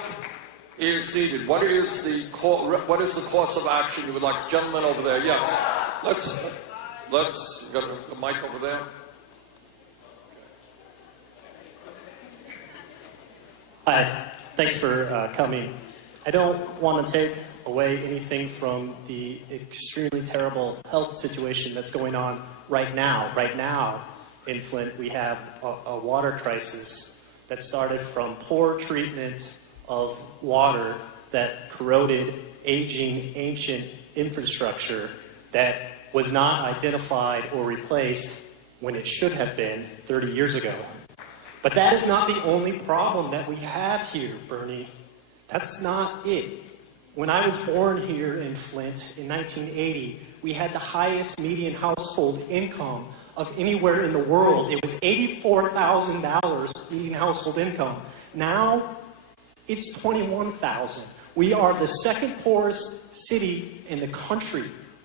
is needed? What is the course of action you would like? Gentleman over there, yes. Let's got a mic over there. Hi, thanks for coming. I don't want to take away anything from the extremely terrible health situation that's going on right now. Right now in Flint, we have a water crisis that started from poor treatment of water that corroded aging, ancient infrastructure that was not identified or replaced when it should have been 30 years ago. But that is not the only problem that we have here, Bernie. That's not it. When I was born here in Flint in 1980, we had the highest median household income of anywhere in the world. It was $84,000 median household income. Now, it's $21,000. We are the second poorest city in the country.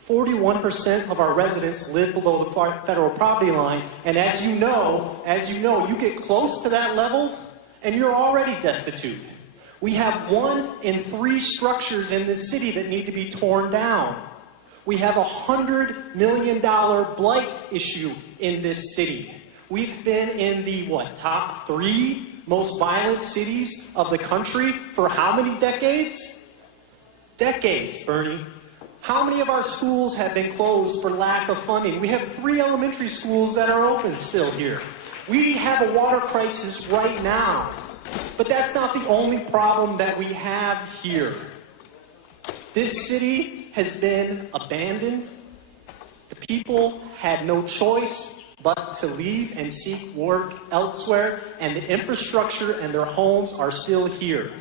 41% of our residents live below the federal poverty line, and as you know, you get close to that level, and you're already destitute. We have 1 in 3 structures in this city that need to be torn down. We have a $100 million blight issue in this city. We've been in the, top 3 most violent cities of the country for how many decades? Decades, Bernie. How many of our schools have been closed for lack of funding? We have 3 elementary schools that are open still here. We have a water crisis right now. But that's not the only problem that we have here. This city has been abandoned. The people had no choice but to leave and seek work elsewhere, and the infrastructure and their homes are still here.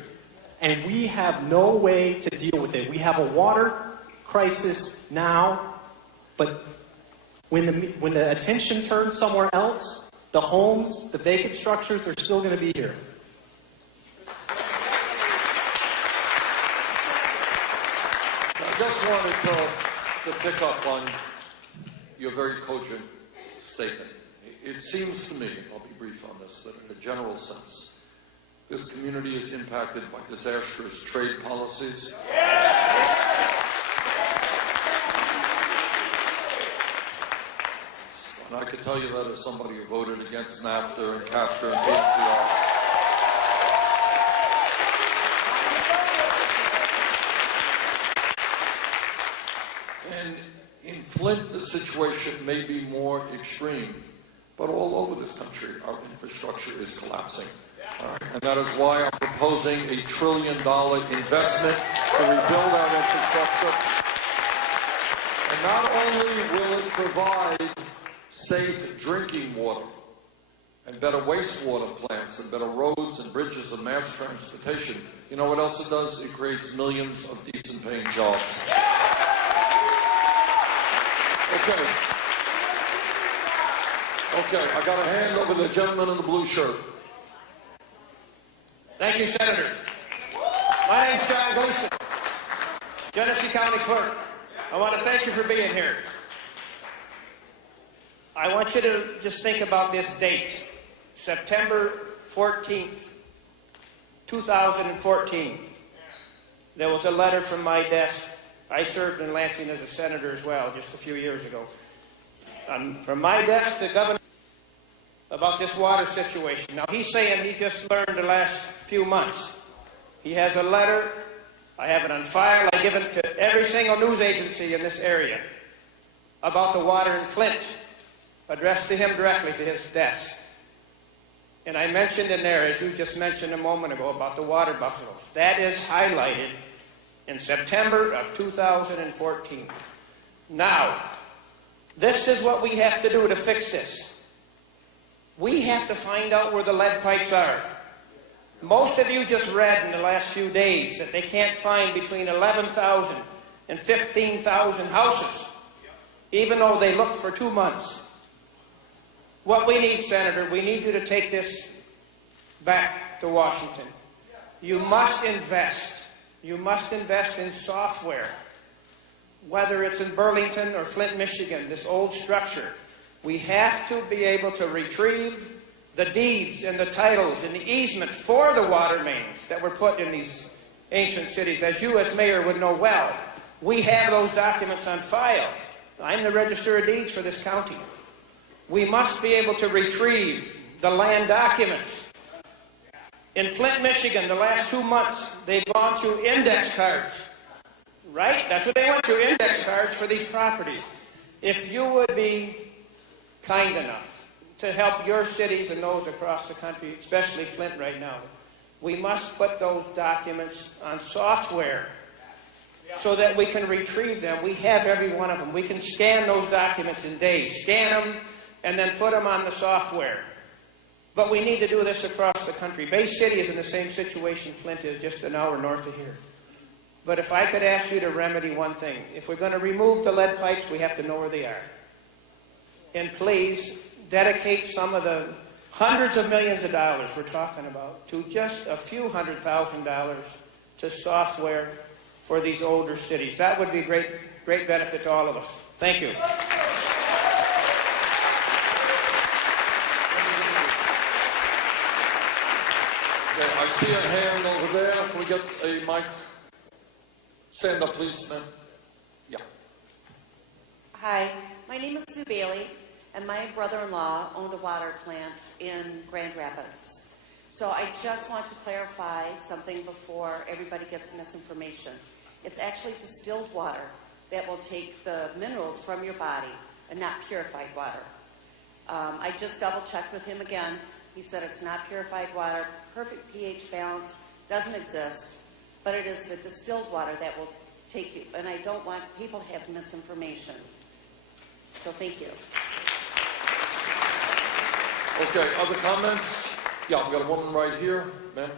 And we have no way to deal with it. We have a water crisis now, but when the attention turns somewhere else, the homes, the vacant structures, they're still going to be here. I just wanted to pick up on your very cogent statement. It seems to me, I'll be brief on this, that in a general sense, this community is impacted by disastrous trade policies. And I can tell you that as somebody who voted against NAFTA and CAFTA and TNCR. And in Flint, the situation may be more extreme, but all over this country, our infrastructure is collapsing. And that is why I'm proposing $1 trillion investment to rebuild our infrastructure. And not only will it provide safe drinking water and better wastewater plants and better roads and bridges and mass transportation, you know what else it does? It creates millions of decent paying jobs. Okay, I got a hand over the gentleman in the blue shirt. Thank you, Senator. My name's John Gleason, Genesee County Clerk. I want to thank you for being here. I want you to just think about this date, September 14th, 2014. There was a letter from my desk. I served in Lansing as a senator as well, just a few years ago. From my desk to Governor about this water situation. Now, he's saying he just learned the last few months. He has a letter. I have it on file. I give it to every single news agency in this area about the water in Flint, addressed to him directly to his desk. And I mentioned in there, as you just mentioned a moment ago, about the water buffaloes. That is highlighted in September of 2014. Now, this is what we have to do to fix this. We have to find out where the lead pipes are. Most of you just read in the last few days that they can't find between 11,000 and 15,000 houses, even though they looked for 2 months. What we need, Senator, we need you to take this back to Washington. You must invest. You must invest in software. Whether it's in Burlington or Flint, Michigan, this old structure, we have to be able to retrieve the deeds and the titles and the easement for the water mains that were put in these ancient cities. As you as mayor would know well, we have those documents on file. I'm the Register of Deeds for this county. We must be able to retrieve the land documents. In Flint, Michigan, the last 2 months, they've gone through index cards. Right? That's what they went through, index cards for these properties. If you would be kind enough to help your cities and those across the country, especially Flint right now, we must put those documents on software so that we can retrieve them. We have every one of them. We can scan those documents in days, scan them, and then put them on the software. But we need to do this across the country. Bay City is in the same situation Flint is, just an hour north of here. But if I could ask you to remedy one thing, if we're going to remove the lead pipes, we have to know where they are. And please dedicate some of the hundreds of millions of dollars we're talking about to just a few $100,000 to software for these older cities. That would be great benefit to all of us. Thank you. Okay, I see a hand over there. Can we get a mic? Stand up, please, ma'am. Yeah. Hi, my name is Sue Bailey, and my brother-in-law owned a water plant in Grand Rapids. So I just want to clarify something before everybody gets misinformation. It's actually distilled water that will take the minerals from your body and not purified water. I just double-checked with him again. He said it's not purified water perfect pH balance doesn't exist, but it is the distilled water that will take you, and I don't want people to have misinformation. So thank you. Okay, other comments? Yeah, I've got a woman right here, ma'am.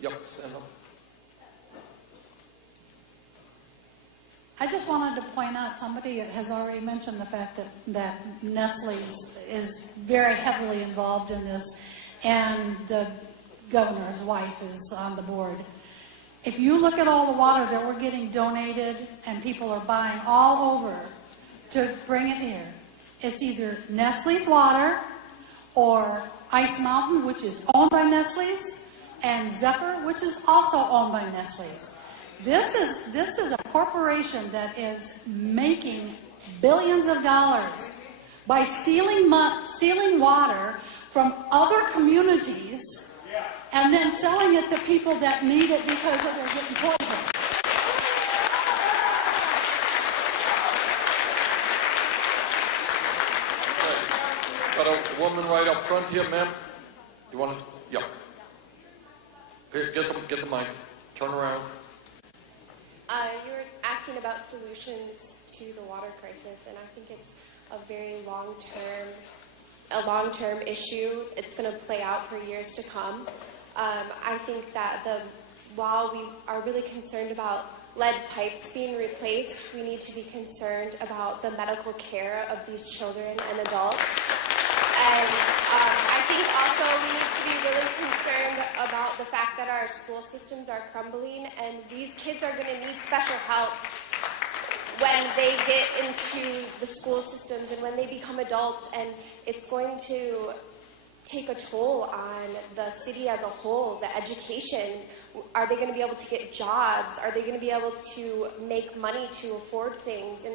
Yep, stand up. I just wanted to point out, somebody has already mentioned the fact that Nestle's is very heavily involved in this, and the governor's wife is on the board. If you look at all the water that we're getting donated and people are buying all over to bring it here, it's either Nestle's water or Ice Mountain, which is owned by Nestle's, and Zephyr, which is also owned by Nestle's. This is a corporation that is making billions of dollars by stealing water from other communities and then selling it to people that need it because they're getting poisoned. Got a woman right up front here, ma'am. You want to? Yeah. Here, get the mic. Turn around. You were asking about solutions to the water crisis, and I think it's a very long-term issue. It's going to play out for years to come. I think that while we are really concerned about lead pipes being replaced, we need to be concerned about the medical care of these children and adults. And I think also we need to be really concerned about the fact that our school systems are crumbling, and these kids are going to need special help when they get into the school systems and when they become adults, and it's going to take a toll on the city as a whole. The education, are they going to be able to get jobs? Are they going to be able to make money to afford things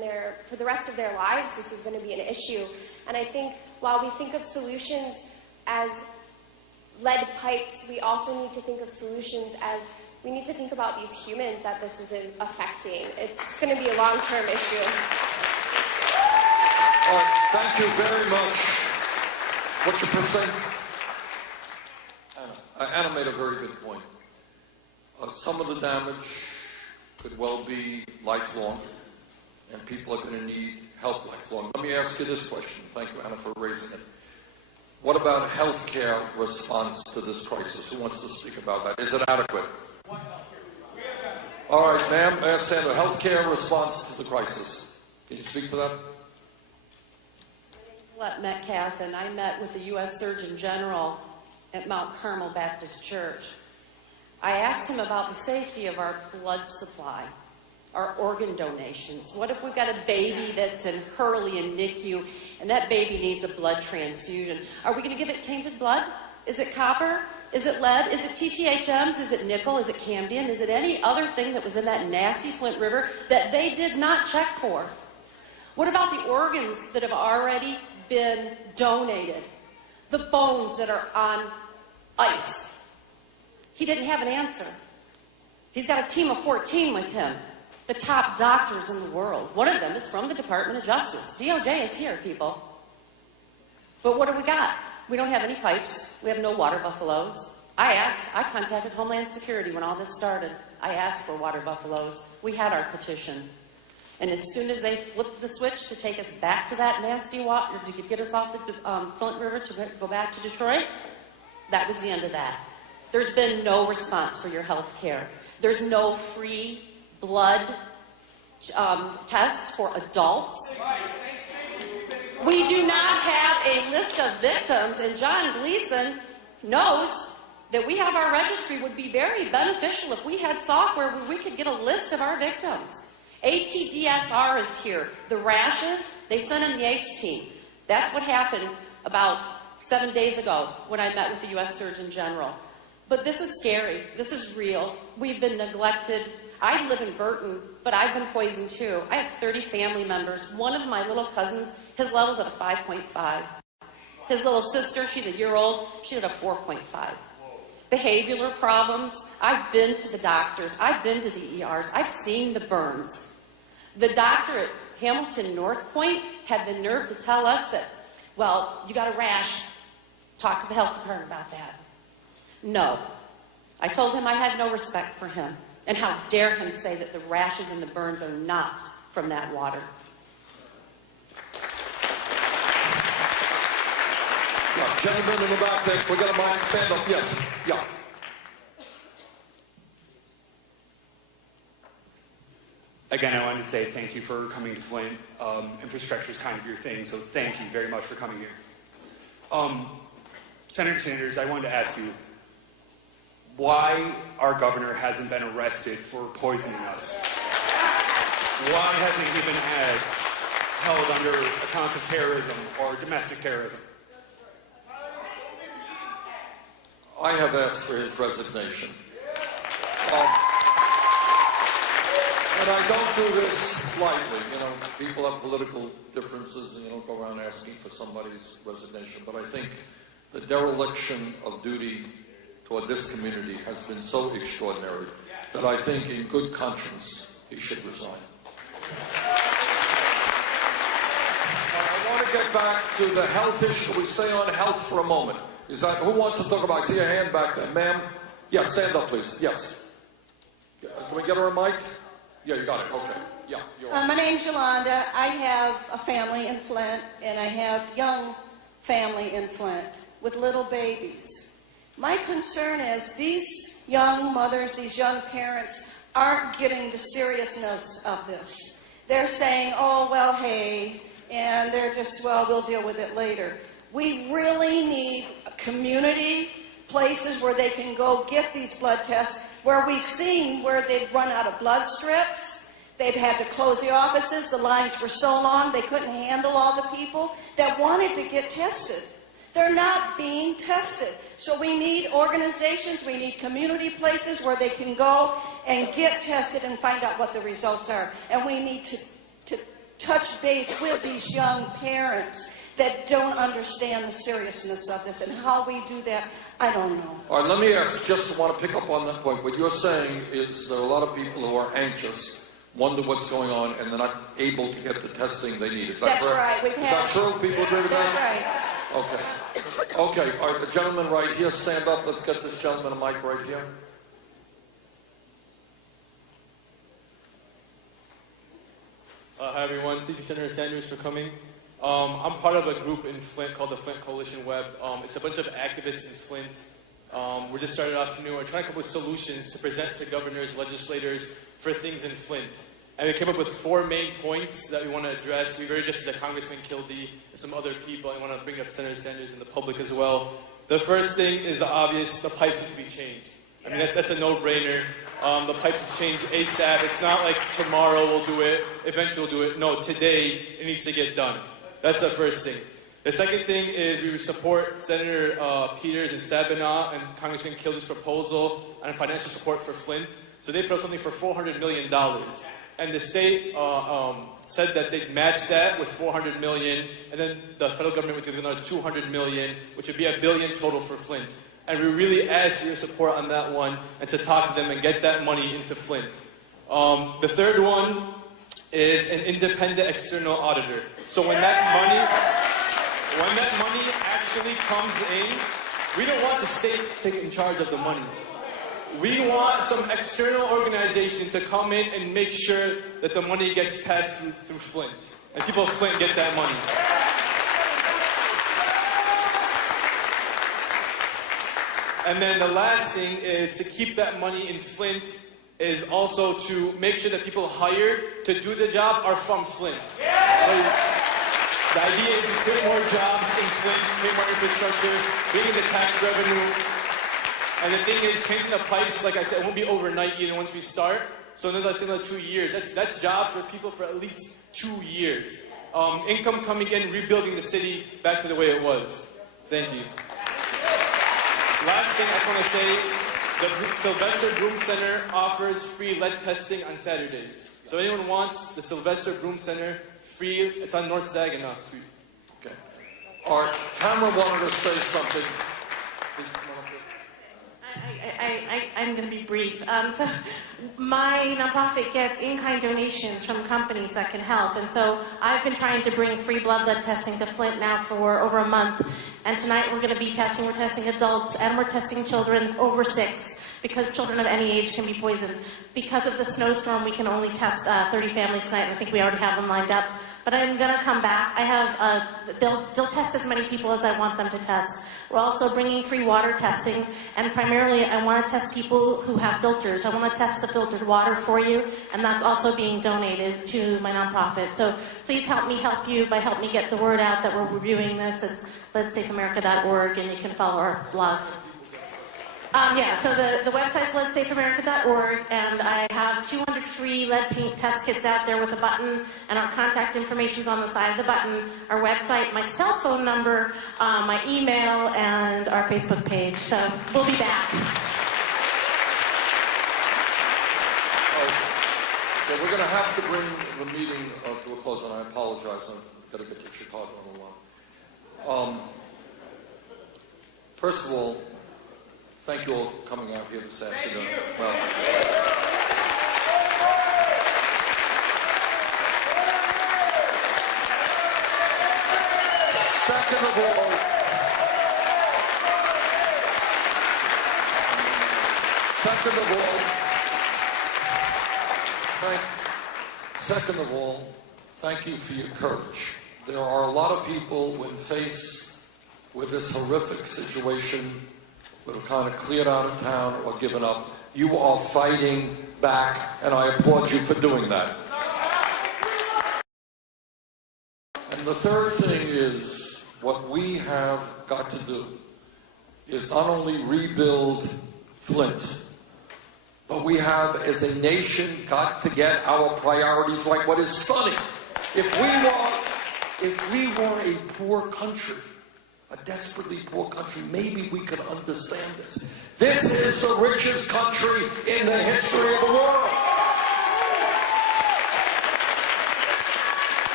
for the rest of their lives? This is going to be an issue. And I think while we think of solutions as lead pipes, we also need to think of solutions as we need to think about these humans that this is affecting. It's going to be a long-term issue. All right, thank you very much. What's your percent? Anna made a very good point. Some of the damage could well be lifelong, and people are going to need help lifelong. Let me ask you this question. Thank you, Anna, for raising it. What about health care response to this crisis? Who wants to speak about that? Is it adequate? All right, ma'am, Sandra, health care response to the crisis. Can you speak to that? Metcalf, and I met with the U.S. Surgeon General at Mount Carmel Baptist Church. I asked him about the safety of our blood supply, our organ donations. What if we've got a baby that's in Hurley and NICU, and that baby needs a blood transfusion? Are we going to give it tainted blood? Is it copper? Is it lead? Is it TTHMs? Is it nickel? Is it cambium? Is it any other thing that was in that nasty Flint River that they did not check for? What about the organs that have already been donated? The bones that are on ice? He didn't have an answer. He's got a team of 14 with him, the top doctors in the world. One of them is from the Department of Justice. DOJ is here, people. But what do we got? We don't have any pipes. We have no water buffaloes. I contacted Homeland Security when all this started. I asked for water buffaloes. We had our petition. And as soon as they flipped the switch to take us back to that nasty water, to get us off the Flint River to go back to Detroit, that was the end of that. There's been no response for your health care. There's no free blood tests for adults. We do not have a list of victims, and John Gleason knows that we have our registry. Would be very beneficial if we had software where we could get a list of our victims. ATDSR is here. The rashes, they sent in the ACE team. That's what happened about 7 days ago when I met with the U.S. Surgeon General. But this is scary. This is real. We've been neglected. I live in Burton, but I've been poisoned too. I have 30 family members. One of my little cousins, his level's at a 5.5. His little sister, she's a year old, she's at a 4.5. Behavioral problems. I've been to the doctors. I've been to the ERs. I've seen the burns. The doctor at Hamilton North Point had the nerve to tell us that, well, you got a rash. Talk to the health department about that. No. I told him I had no respect for him. And how dare him say that the rashes and the burns are not from that water. Yeah, gentlemen in the back there, we got a mic, stand up, yes, yeah. Again, I wanted to say thank you for coming to Flint. Infrastructure is kind of your thing, so thank you very much for coming here. Senator Sanders, I wanted to ask you why our governor hasn't been arrested for poisoning us. Why hasn't he been held under accounts of terrorism or domestic terrorism? I have asked for his resignation. And I don't do this lightly. You know, people have political differences and you don't go around asking for somebody's resignation. But I think the dereliction of duty toward this community has been so extraordinary that I think in good conscience he should resign. I want to get back to the health issue. We stay on health for a moment. Is that, who wants to talk about? I see a hand back there. Ma'am? Yes, stand up, please. Yes. Can we get her a mic? Yeah, you got it. Okay. Yeah. My name's Yolanda. I have a family in Flint, and I have young family in Flint with little babies. My concern is these young mothers, these young parents aren't getting the seriousness of this. They're saying, oh, well, hey, and they're just, well, we'll deal with it later. We really need community places where they can go get these blood tests, where we've seen where they've run out of blood strips. They've had to close the offices. The lines were so long they couldn't handle all the people that wanted to get tested. They're not being tested. So we need organizations, we need community places where they can go and get tested and find out what the results are. And we need to touch base with these young parents that don't understand the seriousness of this. And how we do that, I don't know. All right, let me ask, just want to pick up on that point. What you're saying is there are a lot of people who are anxious, wonder what's going on, and they're not able to get the testing they need. Is that correct? That's right. Is that true? People agree with that? That's right. Okay. Okay. All right, the gentleman right here, stand up. Let's get this gentleman a mic right here. Hi, everyone. Thank you, Senator Sanders, for coming. I'm part of a group in Flint called the Flint Coalition Web. It's a bunch of activists in Flint. We're just started off new. We're trying to come up with solutions to present to governors, legislators for things in Flint. And we came up with 4 main points that we want to address. We've already addressed Congressman Kildee and some other people. I want to bring up Senator Sanders and the public as well. The first thing is the obvious, the pipes need to be changed. I mean, that's a no-brainer. The pipes need to change ASAP. It's not like tomorrow we'll do it, eventually we'll do it. No, today it needs to get done. That's the first thing. The second thing is we support Senator Peters and Sabinot and Congressman Kildee's proposal on financial support for Flint. So they put up something for $400 million. And the state said that they'd match that with $400 million, and then the federal government would give another $200 million, which would be $1 billion total for Flint. And we really ask for your support on that one, and to talk to them and get that money into Flint. The third one is an independent external auditor. So when that money actually comes in, we don't want the state taking charge of the money. We want some external organization to come in and make sure that the money gets passed through Flint. And people of Flint get that money. And then the last thing is to keep that money in Flint is also to make sure that people hired to do the job are from Flint. So the idea is to create more jobs in Flint, create more infrastructure, bring in the tax revenue. And the thing is, changing the pipes, like I said, it won't be overnight either once we start. So another 2 years. That's jobs for people for at least 2 years. Income coming in, rebuilding the city back to the way it was. Thank you. Last thing I just want to say, the Sylvester Broom Center offers free lead testing on Saturdays. So anyone wants the Sylvester Broom Center, free, it's on North Saginaw Street. Okay. All right, Tamara wanted to say something. Please come on up here. I'm going to be brief. So my nonprofit gets in-kind donations from companies that can help. And so I've been trying to bring free blood testing to Flint now for over a month. And tonight we're going to be testing. We're testing adults and we're testing children over 6 because children of any age can be poisoned. Because of the snowstorm, we can only test 30 families tonight. I think we already have them lined up. But I'm going to come back. I have, they'll test as many people as I want them to test. We're also bringing free water testing, and primarily I want to test people who have filters. I want to test the filtered water for you, and that's also being donated to my nonprofit. So please help me help you by help me get the word out that we're reviewing this. It's letsafeamerica.org, and you can follow our blog. So the website's letsafeamerica.org, and I have 200 free lead paint test kits out there with a button, and our contact information's on the side of the button, our website, my cell phone number, my email, and our Facebook page. So we'll be back. Okay, we're going to have to bring the meeting to a close, and I apologize. I've got to get to Chicago in a while. First of all, thank you all for coming out here this afternoon. Well, second of all, thank you for your courage. There are a lot of people when faced with this horrific situation would have kind of cleared out of town or given up. You are fighting back, and I applaud you for doing that. And the third thing is, what we have got to do is not only rebuild Flint, but we have, as a nation, got to get our priorities right. What is stunning, if we were a poor country, a desperately poor country, maybe we could understand this. This is the richest country in the history of the world.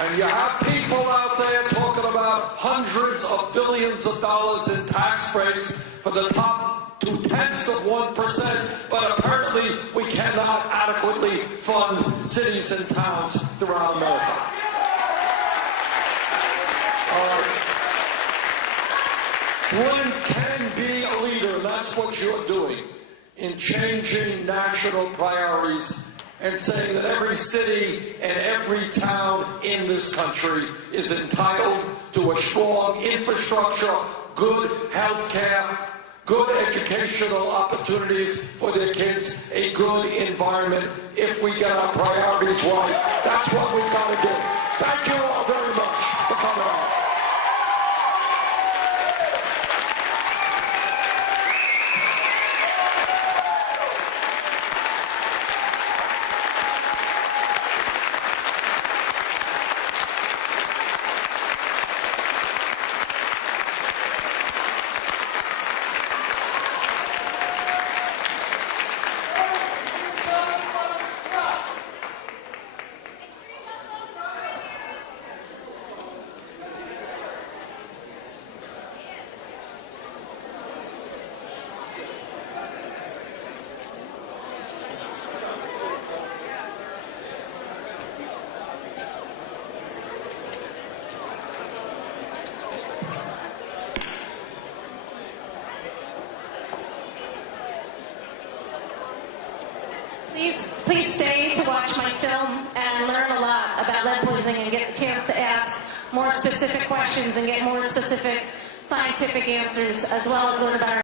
And you have people out there talking about hundreds of billions of dollars in tax breaks for the top 0.2%, but apparently we cannot adequately fund cities and towns throughout America. Flint can be a leader, and that's what you're doing in changing national priorities and saying that every city and every town in this country is entitled to a strong infrastructure, good health care, good educational opportunities for their kids, a good environment. If we get our priorities right, that's what we've got to do. Thank you all very much for coming out. Please stay to watch my film and learn a lot about lead poisoning and get the chance to ask more specific questions and get more specific scientific answers, as well as learn about